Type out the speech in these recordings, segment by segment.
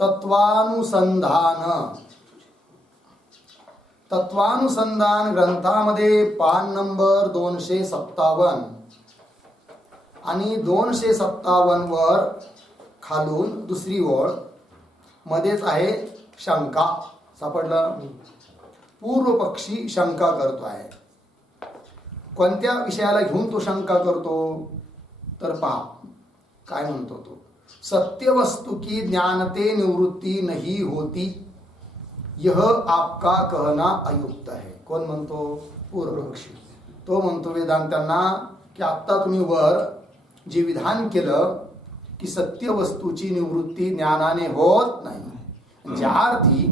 तत्वानुसंधान ग्रंथामध्ये पान नंबर 257 आणि 257 वर खालून दुसरी ओळ मध्येच आहे शंका. सापडलं? पूर्व पक्षी शंका करतो आहे. कोणत्या विषयाला घेऊन तो शंका करतो तर पहा काय म्हणतो तो. सत्य वस्तु की ज्ञानते निवृत्ती नहीं होती, यह आपका कहना अयुक्त है. कोण म्हणतो? पूर्व पक्षी. तो म्हणतो वेदांतांना की आता तुम्ही वर जे विधान केलं की सत्य वस्तूची निवृत्ती ज्ञानाने होत नाही, ज्या अर्थी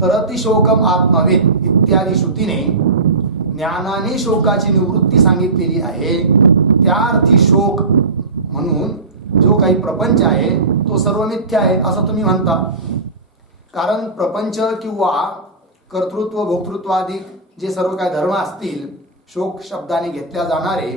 तरती शोकम आत्मवेद इत्यादी श्रुतीने ज्ञानाने शोकाची निवृत्ती सांगितलेली आहे, त्या अर्थी शोक म्हणून जो काही प्रपंच आहे तो सर्व मिथ्या आहे असं तुम्ही म्हणता. कारण प्रपंच किंवा कर्तृत्व भोक्तृत्वादी जे सर्व काही धर्म असतील शोक शब्दाने घेतल्या जाणारे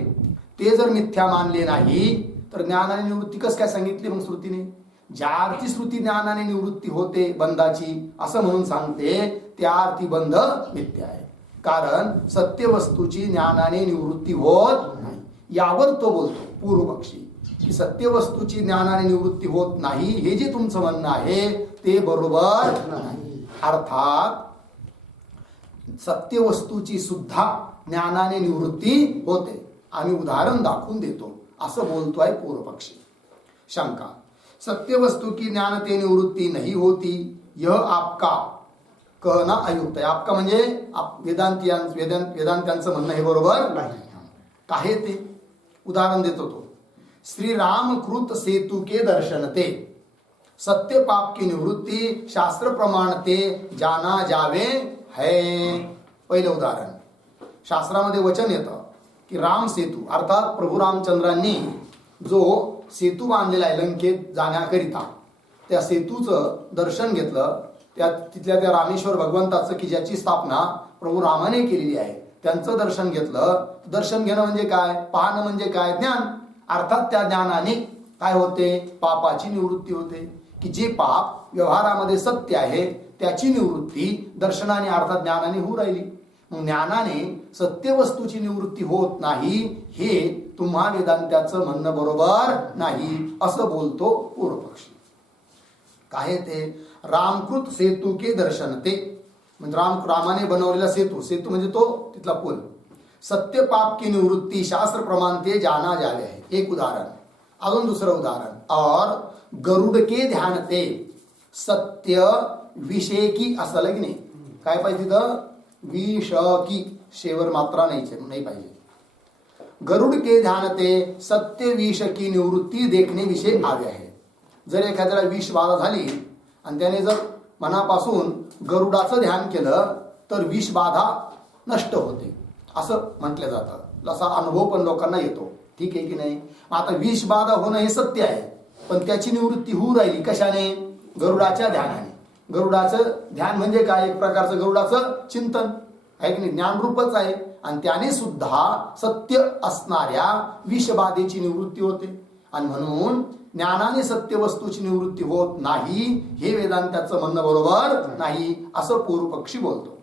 ते जर मिथ्या मानले नाही तर ज्ञानाने निवृत्ती कसं काय सांगितली मग श्रुतीने? ज्या अर्थी श्रुती ज्ञानाने निवृत्ती होते बंधाची असं म्हणून सांगते त्या अर्थी बंध मिथ्या आहे. कारण सत्य वस्तूची ज्ञानाने निवृत्ती होत नाही. यावर तो बोलतो पूर्व पक्षी की सत्य वस्तूची ज्ञानाने निवृत्ती होत नाही हे जे तुमचं म्हणणं आहे ते बरोबर नाही. अर्थात सत्य वस्तूची सुद्धा ज्ञानाने निवृत्ती होते. आम्ही उदाहरण दाखवून देतो असं बोलतोय पूर्व पक्षी. शंका. सत्य वस्तू की ज्ञानते निवृत्ती नहीं होती, यह आपका कहना अयुक्त है. आपका म्हणजे वेदांत्यांचं म्हणणं हे बरोबर नाही. काय ते उदाहरण देतो तो. श्री रामकृत सेतु के दर्शनते सत्य पाप की निवृत्ती शास्त्र प्रमाणते जाना जावे है. पहिलं उदाहरण. शास्त्रामध्ये वचन येतं की राम सेतू अर्थात प्रभू रामचंद्रांनी जो सेतू बांधलेला आहे लंकेत जाण्याकरिता त्या सेतूचं दर्शन घेतलं. तिथल्या त्या रामेश्वर भगवंताचं की ज्याची स्थापना प्रभू रामाने केलेली आहे त्यांचं दर्शन घेतलं. दर्शन घेणं म्हणजे काय? पाहणं म्हणजे काय? ज्ञान. अर्थात त्या ज्ञानाने काय होते? पापाची निवृत्ती होते. की जे पाप व्यवहारामध्ये सत्य आहे त्याची निवृत्ती दर्शनाने अर्थात ज्ञानाने होऊ राहिली. मग ज्ञानाने सत्य वस्तूची निवृत्ती होत नाही हे तुम्हा वेदांत्याचं म्हणणं बरोबर नाही असं बोलतो पूर्वपक्षी. काय ते? रामकृत सेतू के दर्शन ते म्हणजे रामाने बनवलेला सेतू. सेतू म्हणजे तो तिथला पूल. सत्य पाप की निवृत्ती शास्त्र प्रमाण ते जाना जावे है. एक उदाहरण. अजून दुसरं उदाहरण. और गरुड के ध्यान ते सत्य विषय की असं लगे नाही. काय पाहिजे तिथं? विष की शेवर मात्रा नाही पाहिजे. गरुड के ध्यान ते सत्य विष की निवृत्ती देखणे विषय आवे आहे. जर एखाद्याला विष बाधा झाली आणि त्याने जर मनापासून गरुडाचं ध्यान केलं तर विष बाधा नष्ट होते असं म्हटलं जातं. असा अनुभव पण लोकांना येतो. ठीक आहे की नाही? आता विष बाधा होणं हे सत्य आहे पण त्याची निवृत्ती होऊ राहिली कशाने? गरुडाच्या ध्यानाने. गरुडाचं ध्यान म्हणजे काय? एक प्रकारचं गरुडाचं चिंतन आहे की नाही? ज्ञानरूपच आहे आणि त्याने सुद्धा सत्य असणाऱ्या विषबाधेची निवृत्ती होते. आणि म्हणून ज्ञानाने सत्य वस्तूची निवृत्ती होत नाही हे वेदांताचं म्हणणं बरोबर नाही असं पूर्वपक्षी बोलतो.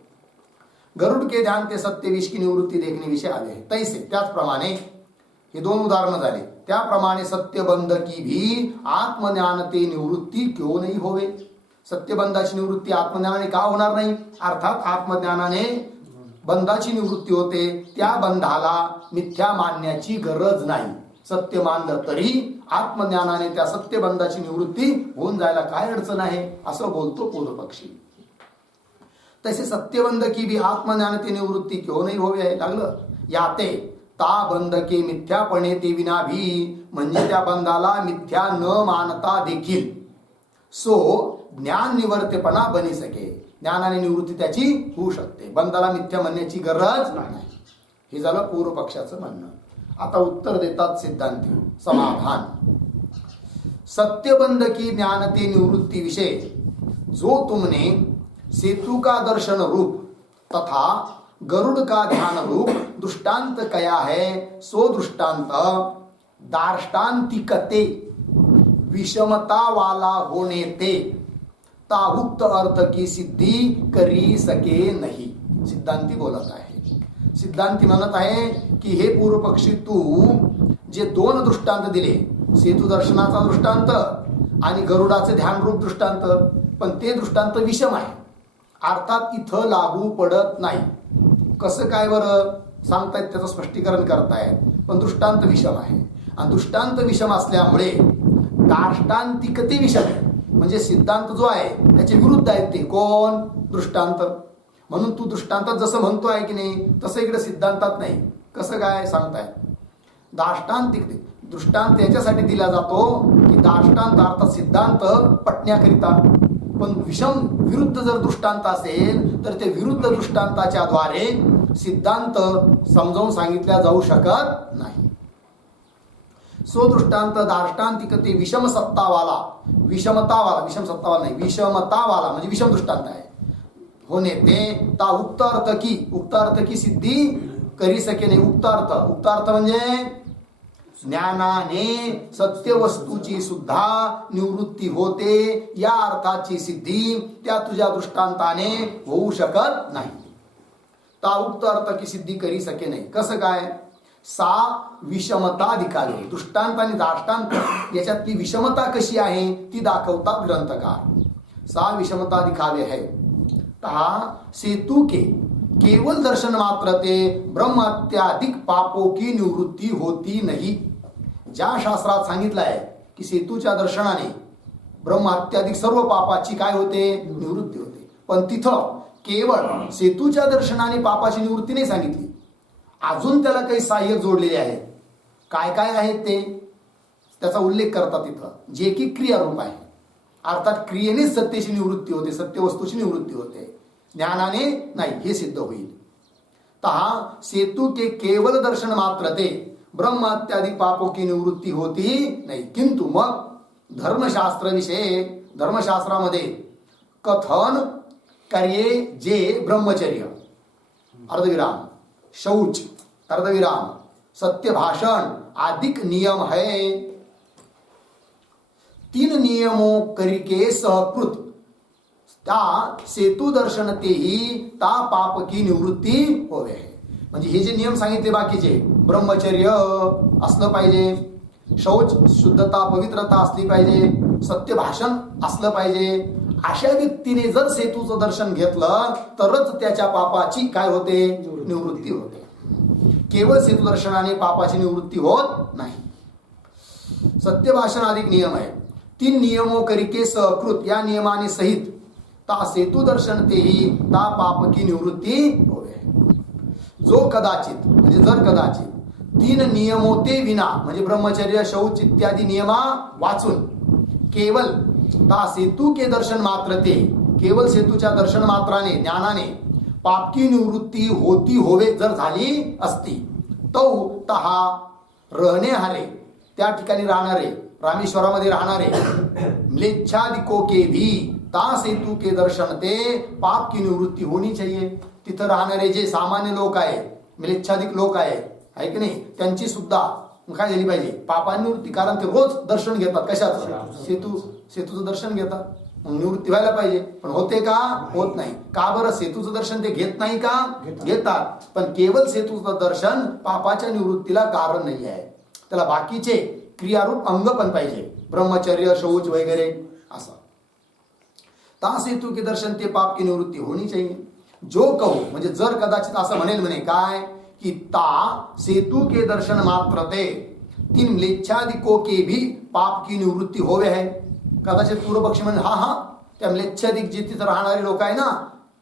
गरुड के ध्यान ते सत्य विष की निवृत्ती देखणे विषय आले. तैसे त्याचप्रमाणे हे दोन उदाहरणं झाले. त्याप्रमाणे सत्यबंध की भी आत्मज्ञानते निवृत्ती क्यों नाही होवे. सत्यबंधाची निवृत्ती आत्मज्ञानाने का होणार नाही? अर्थात आत्मज्ञानाने बंधाची निवृत्ती होते. त्या बंधाला मिथ्या मानण्याची गरज नाही. सत्य मानलं तरी आत्मज्ञानाने त्या सत्यबंधाची निवृत्ती होऊन जायला काय अडचण आहे असं बोलतो पूर्वपक्षी. तसे सत्यबंध की भी आत्मज्ञानते निवृत्ती क्यों नाही होवे लागलं. याते ता बंध के मिथ्यापणे ते विना भी म्हणजे त्या बंधाला मिथ्या न मानता देखील सो ज्ञान निवर्तेपणा बनी सके. ज्ञानाने निवृत्ती त्याची होऊ शकते. बंधाला मिथ्या म्हणण्याची गरज नाही. हे झालं पूर्व पक्षाचं म्हणणं. आता उत्तर देतात सिद्धांती. समाधान. सत्यबंध की ज्ञानते निवृत्ती विषय जो तुमने सेतु का दर्शन रूप तथा गरुड़ का ध्यान रूप दृष्टांत कया है सो दृष्टांत दार्ष्टान्तिकते विषमता वाला होने ते ताहुक्त अर्थ की सिद्धी करी सके नाही. सिद्धांती बोलत आहे. सिद्धांती म्हणत आहे की हे पूर्व पक्षी, तू जे दोन दृष्टांत दिले, सेतू दर्शनाचा दृष्टांत आणि गरुडाचे ध्यानरूप दृष्टांत, पण ते दृष्टांत विषम आहे, अर्थात इथं लागू पडत नाही. कसं काय बरं सांगतायत, त्याचं स्पष्टीकरण करतायत. पण दृष्टांत विषम आहे, आणि दृष्टांत विषम असल्यामुळे दाष्टांतिकते विषम आहे. म्हणजे सिद्धांत जो आहे त्याचे विरुद्ध आहेत ते कोण? दृष्टांत. म्हणून तू दृष्टांतात जसं म्हणतो आहे की नाही, तसं इकडे सिद्धांतात नाही. कसं काय सांगताय? दाष्टांतिक दृष्टांत याच्यासाठी दिला जातो की दाष्टांत अर्थात सिद्धांत पटण्याकरिता. पण विषम विरुद्ध जर दृष्टांत असेल तर ते विरुद्ध दृष्टांताच्या द्वारे सिद्धांत समजावून सांगितल्या जाऊ शकत नाही. सो दृष्टांत दाष्टांतिकते विषम सत्तावाला, विषमतावाला, विषम सत्तावाला नाही, विषमतावाला म्हणजे विषम दृष्टांत आहे होणे ते ता उक्त अर्थ की सिद्धी करी सके नाही. उक्त अर्थ म्हणजे ज्ञानाने सत्य वस्तूची सुद्धा निवृत्ती होते, या अर्थाची सिद्धी त्या तुझ्या दृष्टांताने होऊ शकत नाही. ता उक्त अर्थ की सिद्धी करी सके नाही. कसं काय? सा विषमता दिखावे. दृष्टांत आणि दाष्टांत याच्यातली विषमता कशी आहे ती दाखवतात ग्रंथकार. सा विषमता दिखावे है तहा सेतु के केवल दर्शन मात्र ते ब्रह्मत्याधिक पापों की निवृत्ती होती नाही. ज्या शास्त्रात सांगितलं आहे की सेतूच्या दर्शनाने ब्रह्मत्याधिक सर्व पापाची काय होते? निवृत्ती होते. पण तिथं केवळ सेतूच्या दर्शनाने पापाची निवृत्ती नाही सांगितली, अजून त्याला काही सहाय्यक जोडलेले आहेत. काय काय आहेत ते त्याचा उल्लेख करतात तिथं, जे की क्रियारूप आहे. अर्थात क्रियेनेच सत्तेची निवृत्ती होते, सत्य वस्तूची निवृत्ती होते, ज्ञानाने नाही, हे सिद्ध होईल. तहा सेतु के केवल दर्शन मात्र ते ब्रह्म इत्यादी पापों की निवृत्ती होती नाही. किंतु मग धर्मशास्त्रामध्ये कथन कार्ये जे ब्रह्मचर्य, अर्धविराम, शौच, अर्धविराम, सत्य भाषण आदिक नियम है. 3 नियमों करके सहकृत त्या सेतु दर्शन तेही ता पाप की निवृत्ती होवे. म्हणजे हे जे नियम सांगितले बाकीचे, ब्रह्मचर्य असलं पाहिजे, शौच शुद्धता पवित्रता असली पाहिजे, सत्य भाषण असलं पाहिजे, अशा व्यक्तीने जर सेतूचं दर्शन घेतलं तरच त्याच्या पापाची काय होते? निवृत्ती होते. केवळ सेतू दर्शनाने पापाची निवृत्ती होत नाही. सत्य भाषण अधिक नियम आहे. 3 नियमों करिके सहकृत, या नियमाने सहित ता सेतु दर्शन तेही ता पाप की निवृत्ती होवे. जो कदाचित म्हणजे जर कदाचित 3 नियमो ते विना म्हणजे ब्रह्मचर्य शौच इत्यादी नियमा वाचून केवल ता सेतु के दर्शन मात्र ते, केवल सेतूच्या दर्शन मात्राने ज्ञानाने पाप की निवृत्ती होती होवे जर झाली असती, तो तहा रहणे हारे, त्या ठिकाणी राहणारे, रामेश्वरामध्ये राहणारे म्लेच्छादिको के भी ता सेतु के दर्शन ते पाप की निवृत्ती होनी चाहिए. तिथं राहणारे जे सामान्य लोक आहे, म्लेच्छादिक लोक आहे की नाही, त्यांची सुद्धा काय झाली पाहिजे? पापानिवृत्ती. कारण ते रोज दर्शन घेतात. कशाचं? सेतूचं दर्शन घेतात. मग निवृत्ती व्हायला पाहिजे, पण होते का? होत नाही. का बरं? सेतूचं दर्शन ते घेत नाही का? घेतात. पण केवळ सेतूचं दर्शन पापाच्या निवृत्तीला कारण नाही आहे. त्याला बाकीचे क्रियारूप अंग पण पाहिजे, ब्रह्मचर्य शौच वगैरे असं. ता सेतु के दर्शन ते पाप की निवृत्ती होनी चाहिए. जो कहू म्हणजे जर कदाचित असं म्हणेल, म्हणे काय की ता सेतु के दर्शन मात्र ते 3 म्लेच्छादिकों के भी पाप की निवृत्ती होवे है. कदाचित पूर्व पक्षी म्हणजे हा त्या म्लेच्छादिक जे तिथं राहणारे लोक आहे ना,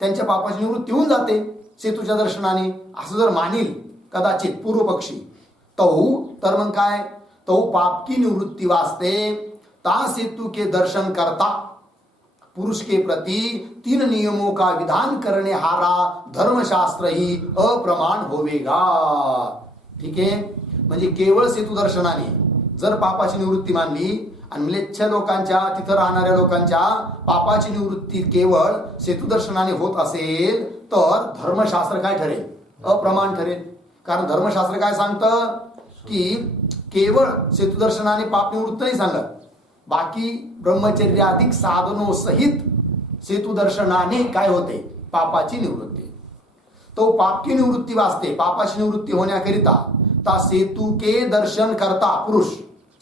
त्यांच्या पापाची निवृत्ती होऊन जाते सेतूच्या दर्शनाने, असं जर मानील कदाचित पूर्व पक्षी, तर मग काय? तो पाप की निवृत्ती वास्ते ता सेतु के दर्शन करता पुरुष के प्रति 3 नियमों का विधान करने हारा धर्मशास्त्र ही अप्रमाण होवेगा. ठीक आहे. म्हणजे केवळ सेतू दर्शनाने जर पापाची निवृत्ती मानली आणि म्लेच्छ लोकांच्या, तिथं राहणाऱ्या लोकांच्या पापाची निवृत्ती केवळ सेतू दर्शनाने होत असेल तर धर्मशास्त्र काय ठरेल? अप्रमाण ठरेल. कारण धर्मशास्त्र काय सांगतं की केवळ सेतू दर्शनाने पाप निवृत्त नाही सांगत, बाकी ब्रह्मचर्याधिक साधनो सहित सेतू दर्शनाने काय होते? पापाची निवृत्ती. तो पाप की निवृत्ती वाचते. पापाची निवृत्ती होण्याकरिता ता सेतू के दर्शन करता पुरुष,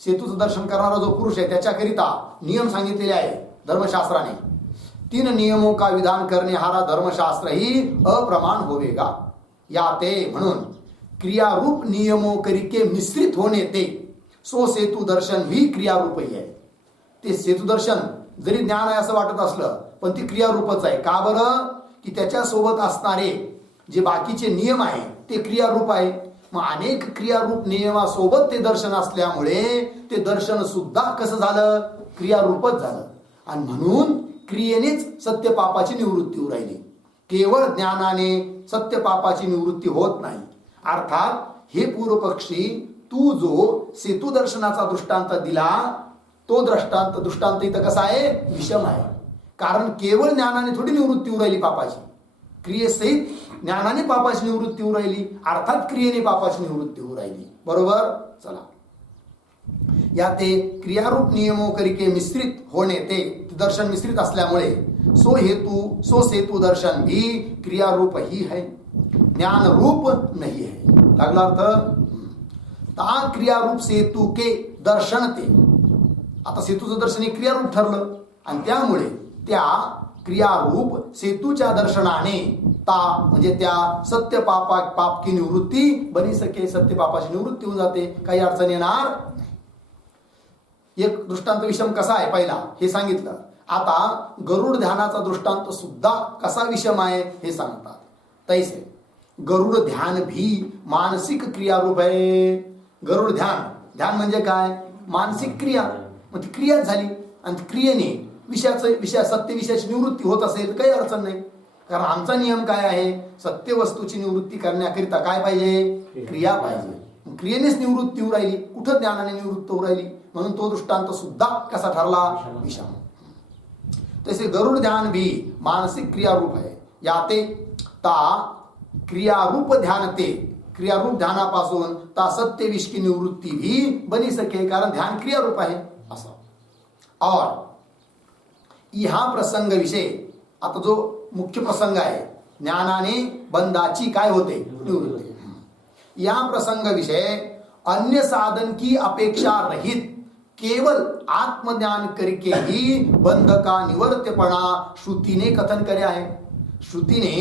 सेतूचं दर्शन करणारा जो पुरुष आहे त्याच्याकरिता नियम सांगितलेले आहे धर्मशास्त्राने. 3 नियमों का विधान करणे हारा धर्मशास्त्र ही अप्रमाण होवेगा. या ते म्हणून क्रियारूप नियमों करिके मिश्रित होणे ते सो सेतू दर्शन भी क्रियारूपही आहे. ते सेतू दर्शन जरी ज्ञान आहे असं वाटत असलं पण ती क्रियारूपच आहे. का बरं? की त्याच्यासोबत असणारे जे बाकीचे नियम आहे ते क्रियारूप आहे. मग अनेक क्रियारूप नियमासोबत ते दर्शन असल्यामुळे ते दर्शन सुद्धा कसं झालं? क्रियारूपच झालं. आणि म्हणून क्रियेनेच सत्य पापाची निवृत्ती होऊ राहिली. केवळ ज्ञानाने सत्य पापाची निवृत्ती होत नाही. अर्थात हे पूर्वपक्षी, तू जो सेतू दर्शनाचा दृष्टांत दिला तो दृष्टांत इथं कसा आहे? विषम आहे. कारण केवळ ज्ञानाने थोडी निवृत्ती होऊ राहिली पापाची. क्रियेसहित ज्ञानाने पापाची निवृत्ती होऊ राहिली, अर्थात क्रियेने पापाची निवृत्ती होऊ राहिली. बरोबर? चला, या ते क्रियारूप नियमों करिके मिश्रित होणे ते दर्शन मिश्रित असल्यामुळे सो सेतु दर्शन भी क्रियारूप ही है, ज्ञान रूप नहीं है. लागला अर्थ? ता क्रियारूप सेतू के दर्शन ते. आता सेतूचं दर्शन हे क्रियारूप ठरलं आणि त्यामुळे त्या क्रियारूप सेतूच्या दर्शनाने ता म्हणजे त्या सत्य पाप की निवृत्ती बनी सके. सत्य पापाची निवृत्ती होऊन जाते, काही अडचण येणार. एक दृष्टांत विषम कसा आहे पहिला हे सांगितलं. आता गरुड ध्यानाचा दृष्टांत सुद्धा कसा विषम आहे हे सांगतात. तैसे गरुड ध्यान भी मानसिक क्रियारूप आहे. गरुड ध्यान म्हणजे काय? मानसिक क्रिया. मग ती क्रिया झाली आणि क्रियेने सत्य विषयाची निवृत्ती होत असेल काही अडचण नाही. कारण आमचा नियम काय आहे? सत्य वस्तूची निवृत्ती करण्याकरिता काय पाहिजे? क्रिया पाहिजे. क्रियेनेच निवृत्ती होऊ राहिली, कुठं ज्ञानाने निवृत्त होऊ राहिली. म्हणून तो दृष्टांत सुद्धा कसा ठरला? विषम. तसे गरुड ध्यान भी मानसिक क्रियारूप है. याते ता क्रियारूप ध्यान ते, क्रियारूप ध्यानापासून ता सत्य विष की निवृत्ती भी बनी सके, कारण ध्यान क्रियारूप आहे असं. और ह्या प्रसंग विषय, आता जो मुख्य प्रसंग आहे ज्ञानाने बंधाची काय होते? निवृत्ती. या प्रसंग विषय अन्य साधन की अपेक्षा रहित केवल आत्मज्ञान करके ही बंध का निवर्त्यपणा श्रुतीने कथन करे आहे. श्रुतीने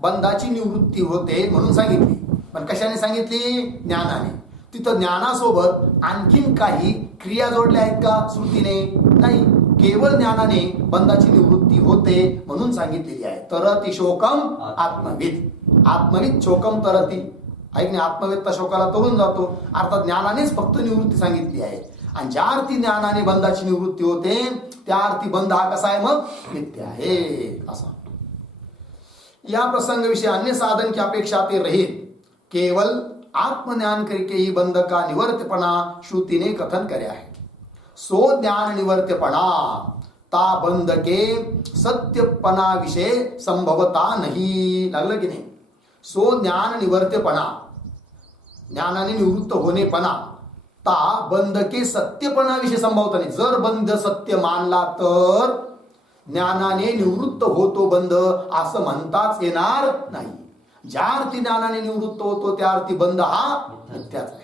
बंधाची निवृत्ती होते म्हणून सांगितली, पण कशाने सांगितली? ज्ञानाने. तिथं ज्ञानासोबत आणखीन काही क्रिया जोडल्या आहेत का श्रुतीने? नाही. केवळ ज्ञानाने बंधाची निवृत्ती होते म्हणून सांगितलेली आहे. तरती शोकम आत्मविद, आत्मविद शोकम तरती. ऐकणे, आत्मवेत्ता शोकाला तरुण जातो. अर्थात ज्ञानानेच फक्त निवृत्ती सांगितली आहे. आणि ज्या अर्थी ज्ञानाने बंधाची निवृत्ती होते त्या अर्थी बंध हा कसा आहे? मग नित्य आहे असा. या प्रसंग विषय अन्य साधन की अपेक्षा ते रहित केवल आत्मज्ञान करके ही बंध का निवर्त्यपणा श्रुतीने कथन करे आहे. सो ज्ञान निवर्त्यपणा ता बंध के सत्यपणा विषय संभवता नहीं. लागलं की नाही? सो ज्ञान निवर्त्यपणा, ज्ञानाने निवृत्त होणेपणा, ता बंध के सत्यपणा विषय संभवता नाही. जर बंध सत्य मानला तर ज्ञानाने निवृत्त होतो बंध असं म्हणताच येणार नाही. ज्या अर्थी ज्ञानाने निवृत्त होतो त्या अर्थी बंध हा मिथ्याच आहे.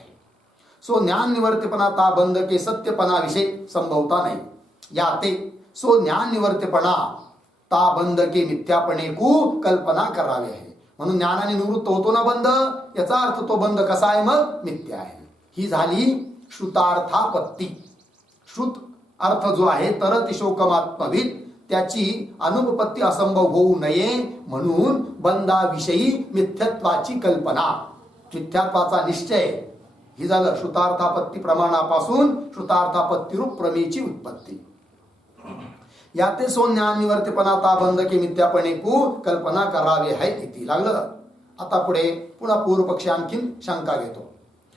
सो ज्ञान निवर्त्यपणा ता बंध के सत्यपणा विषय संभवता नाही. या ते सो ज्ञान निवर्त्यपणा ता बंध के मिथ्यापणे को कल्पना करावे आहे. म्हणून ज्ञानाने निवृत्त होतो ना बंध, याचा अर्थ तो बंध कसा आहे? मग मिथ्या आहे. ही झाली श्रुतार्थापत्ती. श्रुत अर्थ जो आहे तरती शोकमात्मविद, त्याची अनुपपत्ती असंभव होऊ नये म्हणून बंधाविषयी मिथ्यत्वाची कल्पना, मिथ्यात्वाचा निश्चय. ही झालं श्रुतार्थापत्ती प्रमाणापासून श्रुतार्थापत्ती रूप प्रमेयची उत्पत्ती. याते सो ज्ञान निवर्त्यपणा ता बंध के मिथ्यापणे को कल्पना करावे है इति. लागलं. आता पुढे पुन्हा पूर्व पक्षी आणखीन शंका घेतो.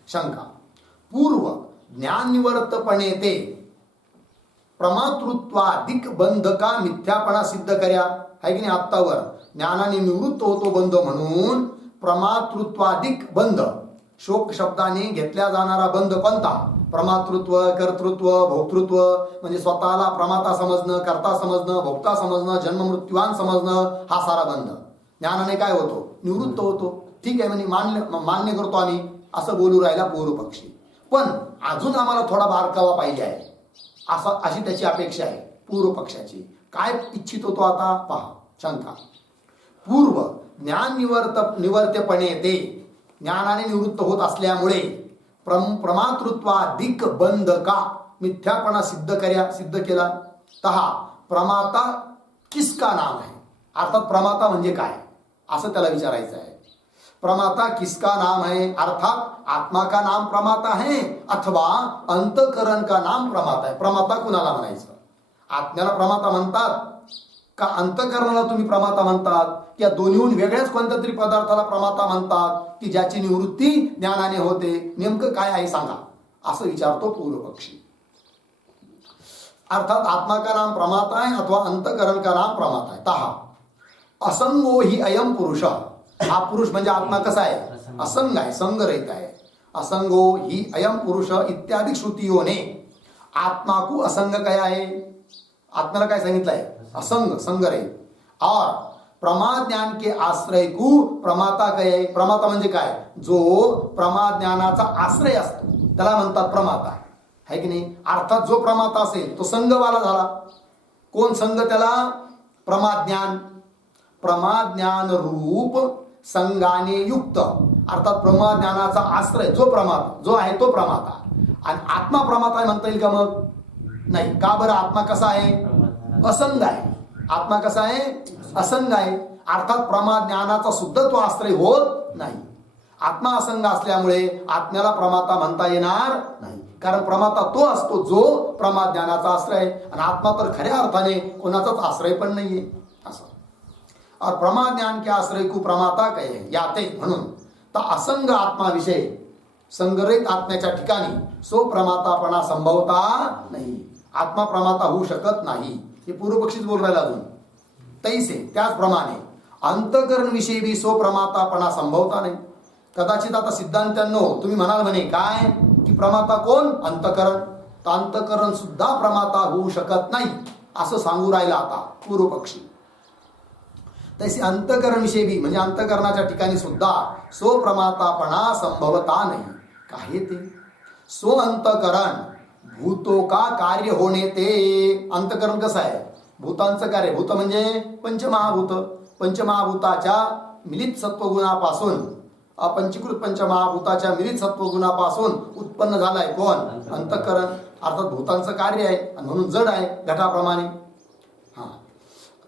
शंका, पूर्व ज्ञान निवर्तपणे ते प्रमातृत्वाधिक बंध का मिथ्यापणा सिद्ध कर्या. है की नाही? आत्तावर ज्ञानाने निवृत्त होतो बंध म्हणून प्रमातृत्वाधिक बंध, शोक शब्दाने घेतल्या जाणारा बंध कोणता? प्रमातृत्व, कर्तृत्व, भोक्तृत्व म्हणजे स्वतःला प्रमाता समजणं, कर्ता समजणं, भोक्ता समजणं, जन्ममृत्यूवान समजणं, हा सारा बंध ज्ञानाने काय होतो? निवृत्त होतो. ठीक आहे म्हणजे मान्य करतो आम्ही, असं बोलू राहिला पूर्व पक्षी. पण अजून आम्हाला थोडा बारकावा पाहिजे आहे, अशी त्याची अपेक्षा आहे पूर्व पक्षाची. काय इच्छित होतो आता पहा शंका. पूर्व ज्ञान निवर्त्यपणे ते ज्ञानाने निवृत्त होत असल्यामुळे प्रमातृत्वाधिक बंध का मिथ्यापणा सिद्ध केला. तहा प्रमाता किसका नाम आहे. अर्थात प्रमाता म्हणजे काय असं त्याला विचारायचं आहे. प्रमाता किसका नाम है, अर्थात आत्मा का नाम प्रमाता है अथवा अंतकरण का नाम प्रमाता है. प्रमाता कुणाला म्हणायचं? आत्म्याला प्रमाता म्हणतात का अंतकरणाला तुम्ही प्रमाता म्हणतात, या दोन्हीहून वेगळ्याच कोणत्या तरी पदार्थाला प्रमाता म्हणतात की ज्याची निवृत्ती ज्ञानाने होते? नेमकं काय आहे सांगा, असं विचारतो पूर्व पक्षी. अर्थात आत्मा का नाम प्रमाता है अथवा अंतकरण का नाम प्रमाता है. तहा असंगो ही अयम पुरुष. हा पुरुष म्हणजे आत्मा कसा आहे? असंग आहे, संगरहित आहे. असंगो ही अयम पुरुष इत्यादी श्रुतियों ने आत्मा को असंग कया है. आत्म्याला काय सांगितलं आहे? असंग, संगरहित. और प्रमाद ज्ञान के आश्रय को प्रमाता कहे. प्रमाता म्हणजे काय? जो प्रमाद ज्ञानाचा आश्रय असतो त्याला म्हणतात प्रमाता, है की नाही? अर्थात जो प्रमाता असेल तो संगवाला झाला. कोण संग त्याला? प्रमाद ज्ञान. प्रमाद ज्ञान रूप संगाने युक्त, अर्थात प्रमाद ज्ञानाचा आश्रय जो प्रमाता जो आहे तो प्रमाता. आणि आत्मा प्रमाता आहे म्हणता येईल का? मग नाही. का बरं? आत्मा कसा आहे? असंग आहे. आत्मा कसा आहे? असंग आहे. अर्थात प्रमाद ज्ञानाचा सुद्धा तो आश्रय होत नाही. आत्मा असंग असल्यामुळे आत्म्याला प्रमाता म्हणता येणार नाही, कारण प्रमाता तो असतो जो प्रमाद ज्ञानाचा आश्रय आहे, आणि आत्मा तर खऱ्या अर्थाने कोणाचाच आश्रय पण नाहीये असं. और प्रमाद ज्ञान के आश्रय को प्रमाता कहे याते. म्हणून तर असंग आत्माविषयी संगरहित आत्म्याच्या ठिकाणी सो प्रमातापणा संभवता नाही. आत्मा प्रमाता होऊ शकत नाही. हे पूर्व पक्षीच बोल राहिला अजून. तैसे त्याचप्रमाणे अंतकरण विषयी बी सो प्रमातापणा संभवता नाही. कदाचित आता सिद्धांतांनो तुम्ही म्हणाल म्हणे काय की प्रमाता कोण? अंतकरण. तर अंतकरण सुद्धा प्रमाता होऊ शकत नाही असं सांगू राहिला आता पूर्व पक्षी. तसे अंतकरण विषयी बी म्हणजे अंतकरणाच्या ठिकाणी सुद्धा सो प्रमातापणा संभवता नाही. काय ते? सो अंतकरण भूतो का कार्य होणे ते. अंतकरण कसं आहे? भूतांचं कार्य. भूत म्हणजे पंचमहाभूत. पंचमहाभूताच्या मिलित सत्वगुणापासून, अपंचीकृत पंचमहाभूताच्या मिलित सत्वगुणापासून उत्पन्न झालाय कोण? अंतकरण. अर्थात भूतांचं कार्य आहे आणि म्हणून जड आहे घटाप्रमाणे. हा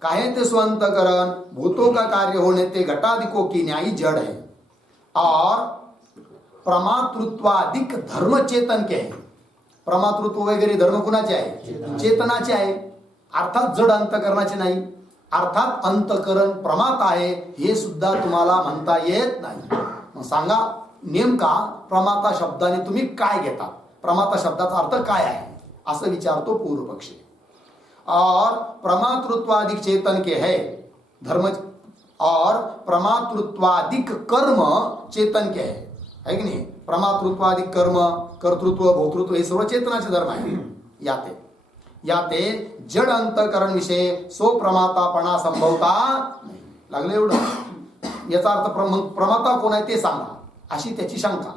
काय ते सो अंतकरण भूतों का कार्य होने ते घटादिकों की न्यायी जड़ है. और प्रमातृत्वाधिक धर्म चेतन के है. प्रमातृत्व वगैरे धर्म कुणाचे आहे? चेतनाचे आहे. अर्थात जड अंतकरणाचे नाही. अर्थात अंतकरण प्रमाता आहे हे सुद्धा तुम्हाला म्हणता येत नाही. मग सांगा नेमका प्रमाता शब्दाने तुम्ही काय घेता? प्रमाता शब्दाचा अर्थ काय आहे असं विचारतो पूर्व पक्षी. और प्रमातृत्वाधिक चेतन के है धर्म, और प्रमातृत्वाधिक कर्म चेतन के है की नाही? प्रमातृत्वाधिक कर्म, कर्तृत्व, भोक्तृत्व हे सर्व चेतनाचे धर्म आहे. याते जड अंतकरण विषय सो प्रमातापणा संभवता नाही. लागलं एवढं? याचा अर्थ प्रमाता कोण आहे ते सांगा अशी त्याची शंका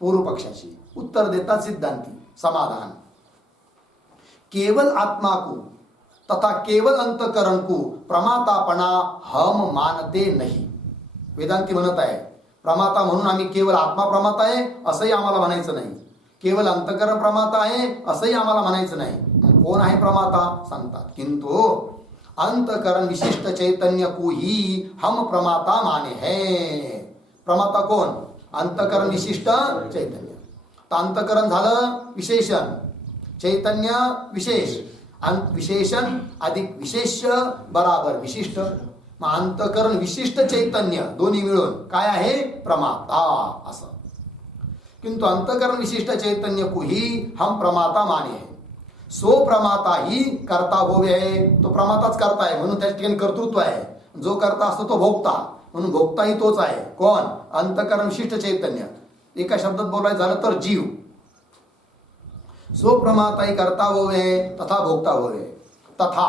पूर्व पक्षाची. उत्तर देतात सिद्धांती. समाधान. केवल आत्मा को तथा केवल अंतकरण को प्रमातापणा हम मानते नहीं. वेदांती म्हणत आहे प्रमाता म्हणून आम्ही केवळ आत्मा प्रमाता आहे असंही आम्हाला म्हणायचं नाही, केवळ अंतकरण प्रमाता आहे असंही आम्हाला म्हणायचं नाही. कोण आहे प्रमाता? सांगतात किंतु अंतकरण विशिष्ट चैतन्य को ही हम प्रमाता माने है. प्रमाता कोण? अंतकरण विशिष्ट चैतन्य. तर अंतकरण झालं विशेषण, चैतन्य विशेष, विशेषण अधिक विशेष बराबर विशिष्ट. मग अंतकरण विशिष्ट चैतन्य दोन्ही मिळून काय आहे? प्रमाता असं. किंतु अंतकरण विशिष्ट चैतन्य को ही हम प्रमाता माने है. सो प्रमाता ही कर्ता भोवे आहे. तो प्रमाताच करता आहे म्हणून त्या ठिकाणी कर्तृत्व आहे. जो करता असतो तो भोगता म्हणून भोगताही तोच आहे. कोण? अंतकरण विशिष्ट चैतन्य. एका शब्दात बोलायचं झालं तर जीव. सो प्रमाता ही कर्ता वो है तथा भोक्ता वो है। तथा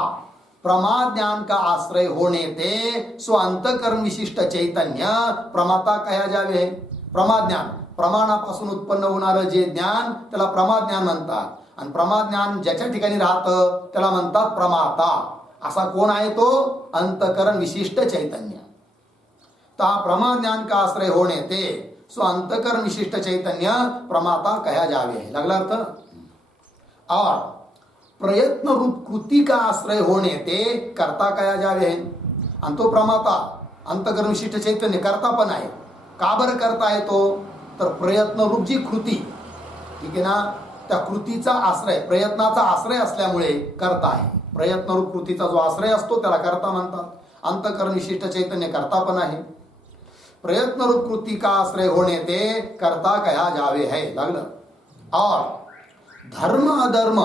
प्रमाद ज्ञान का आश्रय होणे ते सो अंतकरण विशिष्ट चैतन्य प्रमाता कहा जावे। प्रमाद ज्ञान प्रमाणापासून उत्पन्न होणारं जे ज्ञान त्याला प्रमाद ज्ञान म्हणतात, आणि प्रमाद ज्ञान ज्याच्या ठिकाणी राहतं त्याला म्हणतात प्रमाता। असा कोण आहे तो? अंतकरण विशिष्ट चैतन्य। ता प्रमाद ज्ञान का आश्रय होणे ते सो अंतकरण विशिष्ट चैतन्य प्रमाता कहा जावे। लागला अर्थ? और प्रयत्न रूप कृति का आश्रय होणे ते कर्ता कहा जावे। आणि तो प्रमाता अंतकरण विशिष्ट चैतन्य कर्ता पण आहे। का बरं करता आहे तो? तर प्रयत्न रूप जी कृती, ठीक आहे ना, त्या कृतीचा आश्रय, प्रयत्नाचा आश्रय असल्यामुळे कर्ता आहे। प्रयत्न रूप कृतीचा जो आश्रय असतो त्याला कर्ता म्हणतात। अंतकरण विशिष्ट चैतन्य कर्ता पण आहे। प्रयत्न रूप कृति का आश्रय होणे ते कर्ता कहा जावे है। लागलं? और धर्म अधर्म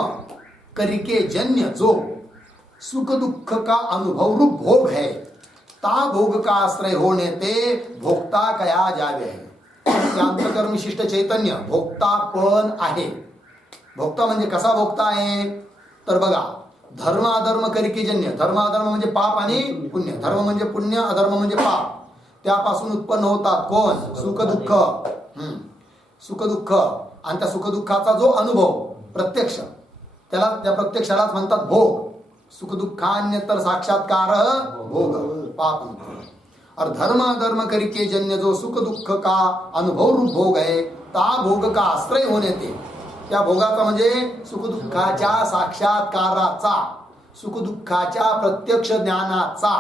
करके जन्य जो सुख दुख का अनुभव रूप भोग है ता भोग का आश्रय होणे ते भोक्ता कहा जावे है। अंतकरण विशिष्ट चैतन्य भोक्ता पण आहे। भोक्ता म्हणजे कसा भोक्ता आहे? तर बघा, धर्म अधर्म करके जन्य, धर्म अधर्म म्हणजे पाप आणि पुण्य, धर्म म्हणजे पुण्य, अधर्म म्हणजे पाप, त्यापासून उत्पन्न होतात कोण? सुख दुःख। सुख दुःख, आणि त्या सुख दुःखाचा जो अनुभव प्रत्यक्ष, त्याला त्या प्रत्यक्षालाच म्हणतात भोग। सुख दुःखान्यतर साक्षात्कार भोग, पाप म्हणतात। और धर्म अधर्म करके जन्य जो सुख दुःख का अनुभव रूप भोग है ता भोग का आश्रय होणे ते, त्या भोगाचा म्हणजे सुख दुःखाच्या साक्षात्काराचा, सुख दुःखाच्या प्रत्यक्ष ज्ञानाचा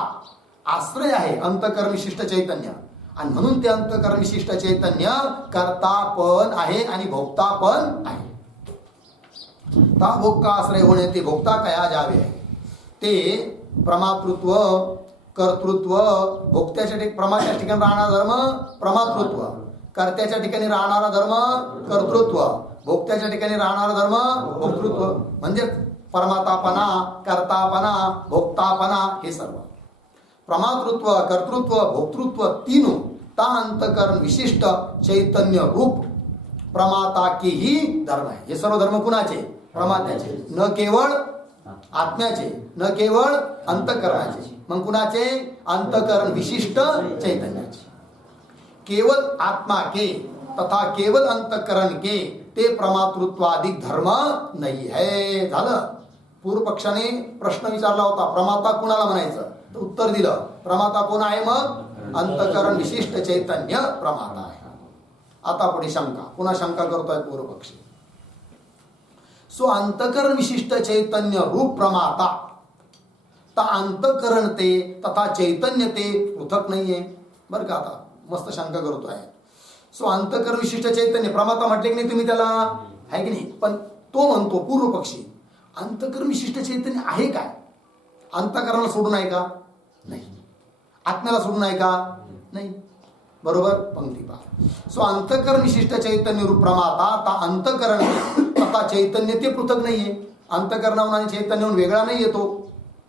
आश्रय आहे अंतकरण विशिष्ट चैतन्य। आणि म्हणून ते अंतकरण विशिष्ट चैतन्य कर्ता पण आहे आणि भोक्ता पण आहे। ता भोग का आश्रय होणे ते भोक्ता कहा जावे आहे। ते प्रमातृत्व, कर्तृत्व, भोक्त्याच्या ठिकाणी प्रमाच्या ठिकाणी राहणारा धर्म प्रमातृत्व, कर्त्याच्या ठिकाणी राहणारा धर्म कर्तृत्व, भोक्त्याच्या ठिकाणी राहणारा धर्म भोक्तृत्व, म्हणजे परमातापणा, कर्तापणा, भोक्तापणा हे सर्व। प्रमातृत्व, कर्तृत्व, भोक्तृत्व तीनों ता अंतकरण विशिष्ट चैतन्य रूप प्रमाता के ही धर्म आहे। हे सर्व धर्म कुणाचे? प्रमात्याचे, न केवळ आत्म्याचे, न केवळ अंतकरणाचे, मग कुणाचे? अंतकरण विशिष्ट चैतन्याचे। केवल आत्मा के तथा केवल अंतकरण के ते प्रमातृत्वाधिक धर्म नाही है। झालं? पूर्व पक्षाने प्रश्न विचारला होता, प्रमाता कुणाला म्हणायचं? तर उत्तर दिलं, प्रमाता कोण आहे? मग अंतकरण विशिष्ट चैतन्य प्रमाता आहे। आता पुढे शंका, पुन्हा शंका करतोय पूर्व पक्षी। सो अंतकरण विशिष्ट चैतन्य रूप प्रमाता ता अंतकरण ते तथा चैतन्य ते पृथक नाहीये। बरं का, आता मस्त शंका करतोय। सो अंतकरण विशिष्ट चैतन्य प्रमाता म्हटले की नाही तुम्ही त्याला, आहे की नाही? पण तो म्हणतो पूर्व पक्षी अंतकरण विशिष्ट चैतन्य आहे काय? अंतकरणाला सोडून आहे का? नाही। आत्म्याला सोडून आहे का? नाही। बरोबर? पंक्ती पहा। सो अंतकरण विशिष्ट चैतन्य रूप प्रमाता ता अंतकरण तथा चैतन्य ते पृथक नाहीये। अंतकरणाहून आणि चैतन्याहून वेगळा नाही येतो